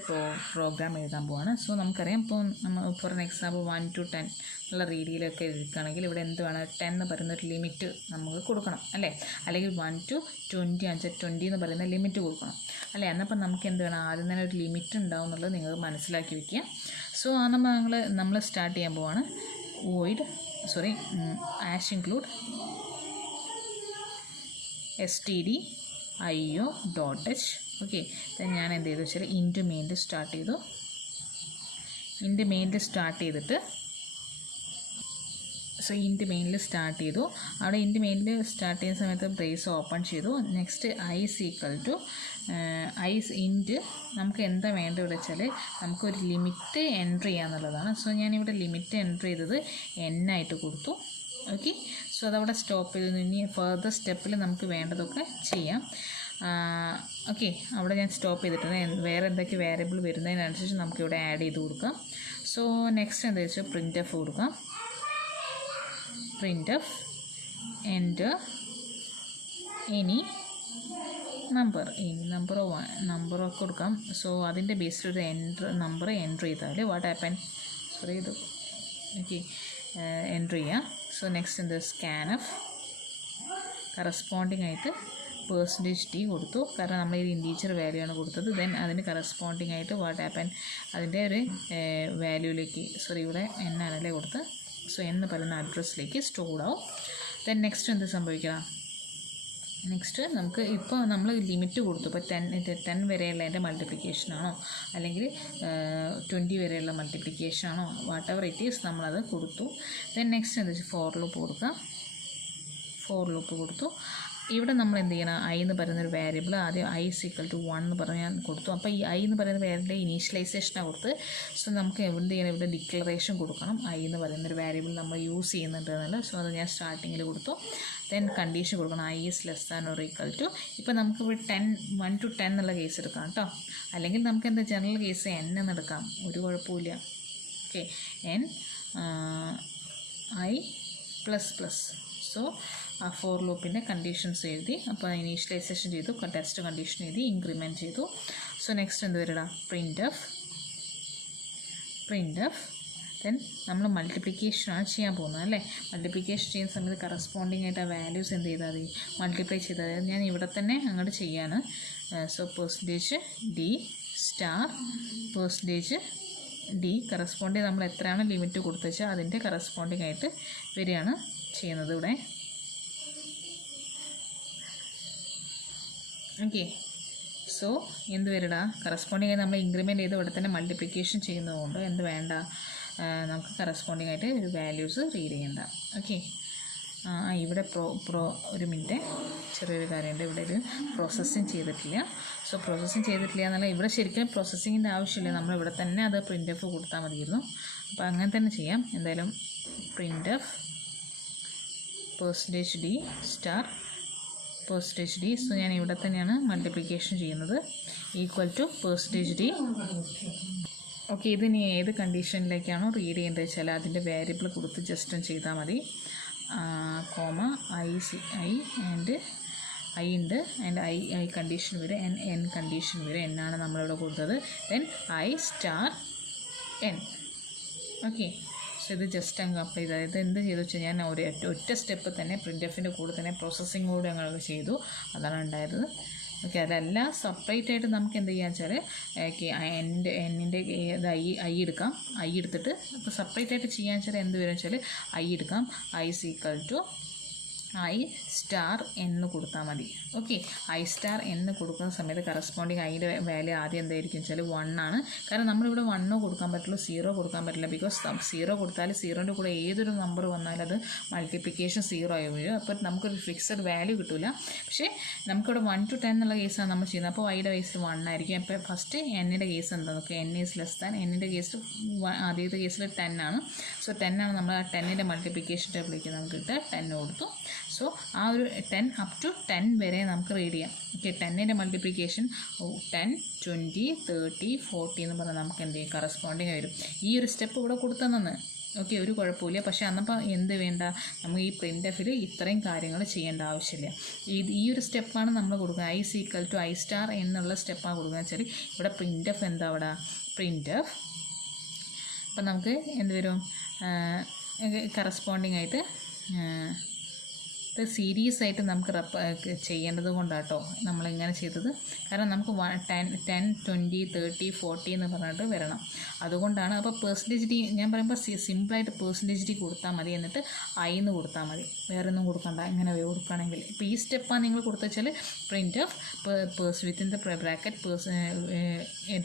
പ്രോഗ്രാം എഴുതാൻ പോവാണ്. സോ നമുക്കറിയാം, ഇപ്പോൾ നമ്മൾ ഫോർ എൻ എക്സാമ്പിൾ 1 to 10 ഉള്ള രീതിയിലൊക്കെ എഴുതുകയാണെങ്കിൽ ഇവിടെ എന്ത് വേണം, 10 എന്ന് പറയുന്നൊരു ലിമിറ്റ് നമുക്ക് കൊടുക്കണം അല്ലേ, അല്ലെങ്കിൽ 1 to 20 എന്ന് പറയുന്ന ലിമിറ്റ് കൊടുക്കണം അല്ലേ. എന്നപ്പോൾ നമുക്ക് എന്ത് വേണം, ആദ്യം തന്നെ ഒരു ലിമിറ്റ് ഉണ്ടാവും എന്നുള്ളത് നിങ്ങൾ മനസ്സിലാക്കി വയ്ക്കുക. സോ നമ്മൾ സ്റ്റാർട്ട് ചെയ്യാൻ പോവാണ്. Ash include stdio.h okay. Then ഞാൻ എന്ത് ചെയ്തു വെച്ചാൽ ഇൻറ്റു മെയിനിൽ സ്റ്റാർട്ട് ചെയ്തു. ഇൻറ്റു മെയിനിൽ സ്റ്റാർട്ട് ചെയ്തിട്ട് ഇൻറ്റ് മെയിനിൽ സ്റ്റാർട്ട് ചെയ്തു. അവിടെ ഇൻറ്റ് മെയിനിൽ സ്റ്റാർട്ട് ചെയ്യുന്ന സമയത്ത് ബ്രേസ് ഓപ്പൺ ചെയ്തു. Next i's equal to i's int നമുക്ക് എന്താ വേണ്ടത് ഇവിടെ വെച്ചാൽ നമുക്കൊരു ലിമിറ്റ് എൻട്രി ചെയ്യാന്നുള്ളതാണ്. സോ ഞാനിവിടെ ലിമിറ്റ് എൻട്രി ചെയ്തത് n ആയിട്ട് കൊടുത്തു. ഓക്കെ. സോ അതവിടെ സ്റ്റോപ്പ് ചെയ്തു. ഇനി ഫർദർ സ്റ്റെപ്പിൽ നമുക്ക് വേണ്ടതൊക്കെ ചെയ്യാം. ഓക്കെ, അവിടെ ഞാൻ സ്റ്റോപ്പ് ചെയ്തിട്ടുണ്ട്. വേറെ എന്തൊക്കെ വേരിയബിൾ വരുന്നതിനനുസരിച്ച് നമുക്കിവിടെ ആഡ് ചെയ്ത് കൊടുക്കാം. സോ നെക്സ്റ്റ് എന്താ വെച്ചാൽ പ്രിൻ്റ് എഫ് കൊടുക്കാം. printf enter any number ഒക്കെ കൊടുക്കാം. സോ അതിൻ്റെ ബേസിൽ ഒരു നമ്പർ എൻ്റർ ചെയ്താൽ വാട്ട് ഹാപ്പൻ ഇത് ഓക്കെ എൻ്റർ ചെയ്യാം. സോ നെക്സ്റ്റ് എന്ത് സ്കാൻഎഫ് കറസ്പോണ്ടിങ് ആയിട്ട് %d കൊടുത്തു. കാരണം നമ്മൾ ഇത് ഇൻറ്റീജർ വാല്യൂ ആണ് കൊടുത്തത്. ദെൻ അതിന് കറസ്പോണ്ടിങ് ആയിട്ട് വാട്ട് ഹാപ്പൻ അതിൻ്റെ ഒരു വാല്യൂയിലേക്ക് ഇവിടെ n ആണല്ലേ കൊടുത്ത്. സോ എന്ന് പറയുന്ന അഡ്രസ്സിലേക്ക് സ്റ്റോർഡ് ആവും. ദെൻ നെക്സ്റ്റ് എന്ത് സംഭവിക്കണം? നെക്സ്റ്റ് നമുക്ക് ഇപ്പോൾ നമ്മൾ ലിമിറ്റ് കൊടുത്തു. ഇപ്പോൾ 10 വരെയുള്ളതിൻ്റെ മൾട്ടിപ്ലിക്കേഷനാണോ അല്ലെങ്കിൽ 20 വരെയുള്ള മൾട്ടിപ്ലിക്കേഷനാണോ വാട്ട് എവർ ഇറ്റ് ഈസ് നമ്മളത് കൊടുത്തു. ദെൻ നെക്സ്റ്റ് എന്താ വെച്ചാൽ ഫോർ ലൂപ്പ് കൊടുത്തു. ഇവിടെ നമ്മൾ എന്ത് ചെയ്യണം? ഐ എന്ന് പറയുന്നൊരു വേരിയബിൾ ആദ്യം i = 1 എന്ന് പറഞ്ഞ് ഞാൻ കൊടുത്തു. അപ്പോൾ ഈ ഐ എന്ന് പറയുന്ന വേരിയബിളിൻ്റെ ഇനീഷ്യലൈസേഷനാണ് കൊടുത്ത്. സോ നമുക്ക് എന്ത് ചെയ്യണം? ഇവിടെ ഡിക്ലറേഷൻ കൊടുക്കണം. ഐ എന്ന് പറയുന്നൊരു വേരിയബിൾ നമ്മൾ യൂസ് ചെയ്യുന്നുണ്ട് എന്നല്ല. സോ അത് ഞാൻ സ്റ്റാർട്ടിങ്ങിൽ കൊടുത്തു. ദെൻ കണ്ടീഷൻ കൊടുക്കണം i < ഇപ്പോൾ നമുക്ക് ഇവിടെ 1 to 10 എന്നുള്ള കേസ് എടുക്കാം കേട്ടോ. അല്ലെങ്കിൽ നമുക്ക് എന്താ ജനറൽ കേസ് n എന്ന് എടുക്കാം, ഒരു കുഴപ്പമില്ല. Okay, n i++. സോ ആ ഫോർ ലൂപ്പിൻ്റെ കണ്ടീഷൻസ് എഴുതി. അപ്പോൾ ഇനീഷ്യലൈസേഷൻ ചെയ്തു, ടെസ്റ്റ് കണ്ടീഷൻ എഴുതി, ഇൻക്രിമെൻറ്റ് ചെയ്തു. സോ നെക്സ്റ്റ് എന്ത് വരിക? പ്രിൻ്റ് എഫ് ദെൻ നമ്മൾ മൾട്ടിപ്ലിക്കേഷനാണ് ചെയ്യാൻ പോകുന്നത് അല്ലേ. മൾട്ടിപ്ലിക്കേഷൻ ചെയ്യുന്ന സമയത്ത് കറസ്പോണ്ടിങ് ആയിട്ട് ആ വാല്യൂസ് എന്ത് ചെയ്താൽ മതി? മൾട്ടിപ്ലൈ ചെയ്താൽ ഞാൻ ഇവിടെ തന്നെ അങ്ങോട്ട് ചെയ്യാണ്. സോ %d കറസ്പോണ്ടിങ് നമ്മൾ എത്രയാണ് ലിമിറ്റ് കൊടുത്തു വെച്ചാൽ അതിൻ്റെ കറസ്പോണ്ടിങ് ആയിട്ട് വരികയാണ് ചെയ്യുന്നത് ഇവിടെ. ഓക്കെ, സോ എന്ത് വരിക? കറസ്പോണ്ടിങ് ആയി നമ്മൾ ഇൻക്രിമെൻറ്റ് ചെയ്ത് ഇവിടെ തന്നെ മൾട്ടിപ്ലിക്കേഷൻ ചെയ്യുന്നതുകൊണ്ട് എന്ത് വേണ്ട? നമുക്ക് കറസ്പോണ്ടിങ് ആയിട്ട് ഒരു വാല്യൂസ് റീഡ് ചെയ്യണ്ട. ഓക്കെ, ഇവിടെ ഒരു മിനിറ്റ്, ചെറിയൊരു കാര്യമുണ്ട്. ഇവിടെ ഒരു പ്രോസസ്സിങ് ചെയ്തിട്ടില്ല. സോ പ്രോസസ്സിങ് ചെയ്തിട്ടില്ല എന്നുള്ള ഇവിടെ ശരിക്കും പ്രോസസ്സിങ്ങിൻ്റെ ആവശ്യമില്ല. നമ്മളിവിടെ തന്നെ അത് പ്രിൻ്റ് എഫ് കൊടുത്താൽ മതിയിരുന്നു. അപ്പോൾ അങ്ങനെ തന്നെ ചെയ്യാം. എന്തായാലും പ്രിൻ്റ് എഫ് %d. സോ ഞാൻ ഇവിടെ തന്നെയാണ് മൾട്ടിപ്ലിക്കേഷൻ ചെയ്യുന്നത്. =%d. ഓക്കെ, ഇതിനി ഏത് കണ്ടീഷനിലേക്കാണോ റീഡ് ചെയ്യുന്നത് വെച്ചാൽ അതിൻ്റെ വേരിയബിൾ കൊടുത്ത് ജസ്റ്റ് ചെയ്താൽ മതി. കോമ i ഉണ്ട് ആൻഡ് ഐ കണ്ടീഷൻ വരെ n കണ്ടീഷൻ വരെ n ആണ് നമ്മളിവിടെ കൊടുത്തത്. Then i*n. ഓക്കെ, സോ ഇത് ജസ്റ്റ് അങ്ങ് അപ്ലൈ ചെയ്താൽ ഇത് എന്ത് ചെയ്തു വെച്ചാൽ ഞാൻ ഒറ്റ സ്റ്റെപ്പ് തന്നെ പ്രിൻ്റ് എഫിൻ്റെ കൂടെ തന്നെ പ്രോസസ്സിങ് കൂടെ ഞങ്ങൾ ചെയ്തു. അതാണ് ഉണ്ടായത്. ഓക്കെ, അതല്ല സെപ്പറേറ്റ് ആയിട്ട് നമുക്ക് എന്ത് ചെയ്യാന്ന് വെച്ചാൽ എന്നിൻ്റെ ഐ എടുക്കാം. ഐ എടുത്തിട്ട് ഇപ്പോൾ സെപ്പറേറ്റ് ആയിട്ട് ചെയ്യാന്ന് വെച്ചാൽ എന്ത് വരും വെച്ചാൽ ഐ എടുക്കാം. i =i*n കൊടുത്താൽ മതി. ഓക്കെ, i*n കൊടുക്കുന്ന സമയത്ത് കറസ്പോണ്ടിങ് ഐയുടെ വാല്യൂ ആദ്യം എന്തായിരിക്കും വെച്ചാൽ 1 ആണ്. കാരണം നമ്മളിവിടെ 1 കൊടുക്കാൻ പറ്റുള്ളൂ, 0 കൊടുക്കാൻ പറ്റില്ല. ബിക്കോസ് 0 കൊടുത്താൽ 0ൻ്റെ കൂടെ ഏതൊരു നമ്പർ വന്നാലും അത് മൾട്ടിപ്ലിക്കേഷൻ 0 ആയി വരും. അപ്പോൾ നമുക്കൊരു ഫിക്സഡ് വാല്യൂ കിട്ടില്ല. പക്ഷേ നമുക്കിവിടെ 1 to 10 എന്നുള്ള കേസാണ് നമ്മൾ ചെയ്യുന്നത്. അപ്പോൾ ഐയുടെ കേസിൽ 1 ആയിരിക്കും. അപ്പോൾ ഫസ്റ്റ് എന്നിൻ്റെ കേസ് എന്താ നോക്കുക? n <, എന്നിൻ്റെ കേസിൽ ആദ്യത്തെ കേസിൽ 10 ആണ്. സോ 10 ആണ് നമ്മൾ ആ 10ൻ്റെ മൾട്ടിപ്ലിക്കേഷൻ ടേബിളിലേക്ക് നമുക്ക് കിട്ടുക. 10 കൊടുത്തു. സോ ആ ഒരു 10 up to 10 വരെ നമുക്ക് റീഡ് ചെയ്യാം. ഓക്കെ, 10ൻ്റെ മൾട്ടിപ്ലിക്കേഷൻ 10, 20, 30, 40 എന്ന് പറഞ്ഞാൽ നമുക്ക് എന്ത് ചെയ്യും? കറസ്പോണ്ടിങ് വരും. ഈ ഒരു സ്റ്റെപ്പ് ഇവിടെ കൊടുത്തതെന്ന്. ഓക്കെ, ഒരു കുഴപ്പമില്ല. പക്ഷേ അന്നപ്പോൾ എന്ത് വേണ്ട? നമുക്ക് ഈ പ്രിൻ്റ് എഫിൽ ഇത്രയും കാര്യങ്ങൾ ചെയ്യേണ്ട ആവശ്യമില്ല. ഈ ഒരു സ്റ്റെപ്പാണ് നമ്മൾ കൊടുക്കുക. i = i* എന്നുള്ള സ്റ്റെപ്പാണ് കൊടുക്കുക വെച്ചാൽ ഇവിടെ പ്രിൻ്റ് എഫ് എന്താ? അവിടെ പ്രിൻ്റ് എഫ്. അപ്പം നമുക്ക് എന്ത് വരും? കറസ്പോണ്ടിങ് ആയിട്ട് ഇത് സീരീസ് ആയിട്ട് നമുക്ക് ചെയ്യേണ്ടത് കൊണ്ടാട്ടോ നമ്മളിങ്ങനെ ചെയ്തത്. കാരണം നമുക്ക് 10, 20, 30, 40 എന്ന് പറഞ്ഞിട്ട് വരണം. അതുകൊണ്ടാണ്. അപ്പോൾ പെർസെൻറ്റേജ് ഞാൻ പറയുമ്പോൾ സിമ്പിളായിട്ട് പെർസെൻറ്റേജ് കൊടുത്താൽ മതി. എന്നിട്ട് എന്ന് കൊടുത്താൽ മതി, വേറെ ഒന്നും കൊടുക്കണ്ട. ഇങ്ങനെ കൊടുക്കുകയാണെങ്കിൽ ഇപ്പോൾ ഈ സ്റ്റെപ്പാണ് നിങ്ങൾ കൊടുത്തു വെച്ചാൽ printf within the bracket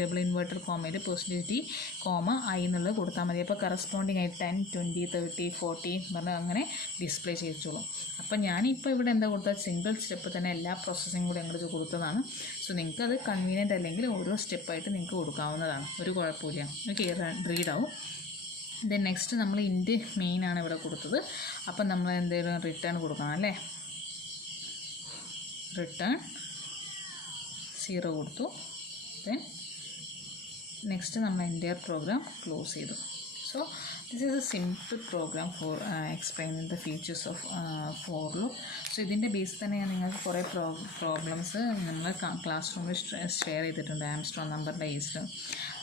double inverted കോമയിൽ പെർസെൻറ്റേജ് കോമ എന്നുള്ളത് കൊടുത്താൽ മതി. അപ്പോൾ കറസ്പോണ്ടിങ് ആയിട്ട് 10, 20, 30, 40 പറഞ്ഞാൽ അങ്ങനെ ഡിസ്പ്ലേ ചെയ്യിച്ചോളും. അപ്പോൾ ഞാനിപ്പോൾ ഇവിടെ എന്താ കൊടുത്താൽ സിംഗിൾ സ്റ്റെപ്പ് തന്നെ എല്ലാ പ്രോസസ്സിങ് കൂടി അങ്ങോട്ട് കൊടുത്തതാണ്. സോ നിങ്ങൾക്ക് അത് കൺവീനിയൻ്റ് അല്ലെങ്കിൽ ഓരോ സ്റ്റെപ്പായിട്ട് നിങ്ങൾക്ക് കൊടുക്കാവുന്നതാണ്, ഒരു കുഴപ്പമില്ല. ഓക്കെ, റീഡ് ആവും. ദെൻ നെക്സ്റ്റ് നമ്മൾ ഇൻറ്റ് മെയിനാണ് ഇവിടെ കൊടുത്തത്. അപ്പം നമ്മൾ എന്തെങ്കിലും റിട്ടേൺ കൊടുക്കണം അല്ലേ. റിട്ടേൺ 0 കൊടുത്തു. ദെൻ നെക്സ്റ്റ് നമ്മൾ എൻ്റയർ പ്രോഗ്രാം ക്ലോസ് ചെയ്തു. So this is a simple program for explaining the features of for loop. So ഇതിൻ്റെ ബേസ് തന്നെ ഞാൻ നിങ്ങൾക്ക് കുറേ പ്രോബ്ലംസ് നമ്മൾ ക്ലാസ് റൂമിൽ ഷെയർ ചെയ്തിട്ടുണ്ട് ആംസ്ട്രോങ് നമ്പറിൻ്റെ കേസിൽ.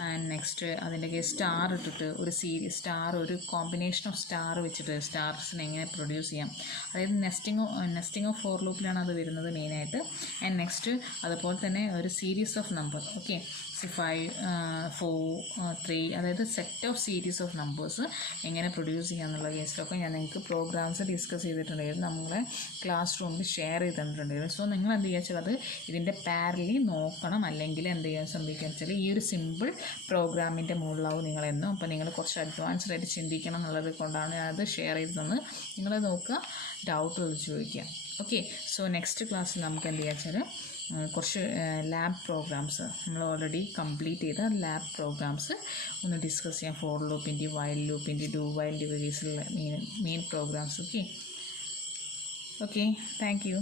ആൻഡ് നെക്സ്റ്റ് അതിൻ്റെ കേസ് സ്റ്റാർ ഇട്ടിട്ട് ഒരു സ്റ്റാർ, ഒരു കോമ്പിനേഷൻ ഓഫ് സ്റ്റാർ വെച്ചിട്ട് സ്റ്റാർസിനെ എങ്ങനെ പ്രൊഡ്യൂസ് ചെയ്യാം. അതായത് നെസ്റ്റിംഗ് ഓഫ് ഫോർ ലൂപ്പിലാണ് അത് വരുന്നത് മെയിനായിട്ട്. ആൻഡ് നെക്സ്റ്റ് അതുപോലെ തന്നെ ഒരു സീരീസ് ഓഫ് നമ്പർ, ഓക്കെ, 5, 4, 3, അതായത് set of series of numbers എങ്ങനെ പ്രൊഡ്യൂസ് ചെയ്യുക എന്നുള്ള കേസിലൊക്കെ ഞാൻ നിങ്ങൾക്ക് പ്രോഗ്രാംസ് ഡിസ്കസ് ചെയ്തിട്ടുണ്ടായിരുന്നു, നമ്മളെ ക്ലാസ് റൂമിൽ ഷെയർ ചെയ്തിട്ടുണ്ടായിരുന്നു. സോ നിങ്ങൾ എന്ത് ചെയ്യുക വെച്ചാൽ അത് ഇതിൻ്റെ പാരലി നോക്കണം. അല്ലെങ്കിൽ എന്ത് ചെയ്യാൻ ശ്രമിക്കുക വെച്ചാൽ ഈ ഒരു സിമ്പിൾ പ്രോഗ്രാമിൻ്റെ മുകളിലാവും നിങ്ങളെന്നും. അപ്പോൾ നിങ്ങൾ കുറച്ച് അഡ്വാൻസ്ഡ് ആയിട്ട് ചിന്തിക്കണം എന്നുള്ളത് കൊണ്ടാണ് ഞാനത് ഷെയർ ചെയ്ത് തന്നത്. നിങ്ങളത് നോക്കുക, ഡൗട്ടുകൾ ചോദിക്കുക. ഓക്കെ, സോ നെക്സ്റ്റ് ക്ലാസ്സിൽ നമുക്ക് എന്ത് ചെയ്യുക വെച്ചാൽ കുറച്ച് ലാബ് പ്രോഗ്രാംസ് നമ്മൾ ഓൾറെഡി കംപ്ലീറ്റ് ചെയ്ത ലാബ് പ്രോഗ്രാംസ് ഒന്ന് ഡിസ്കസ് ചെയ്യാം. ഫോർ ലൂപ്പിൻ്റെ, വൈൽ ലൂപ്പിൻ്റെ, ഡു വൈലിൻ്റെ കേസിലുള്ള main programs. Okay, thank U.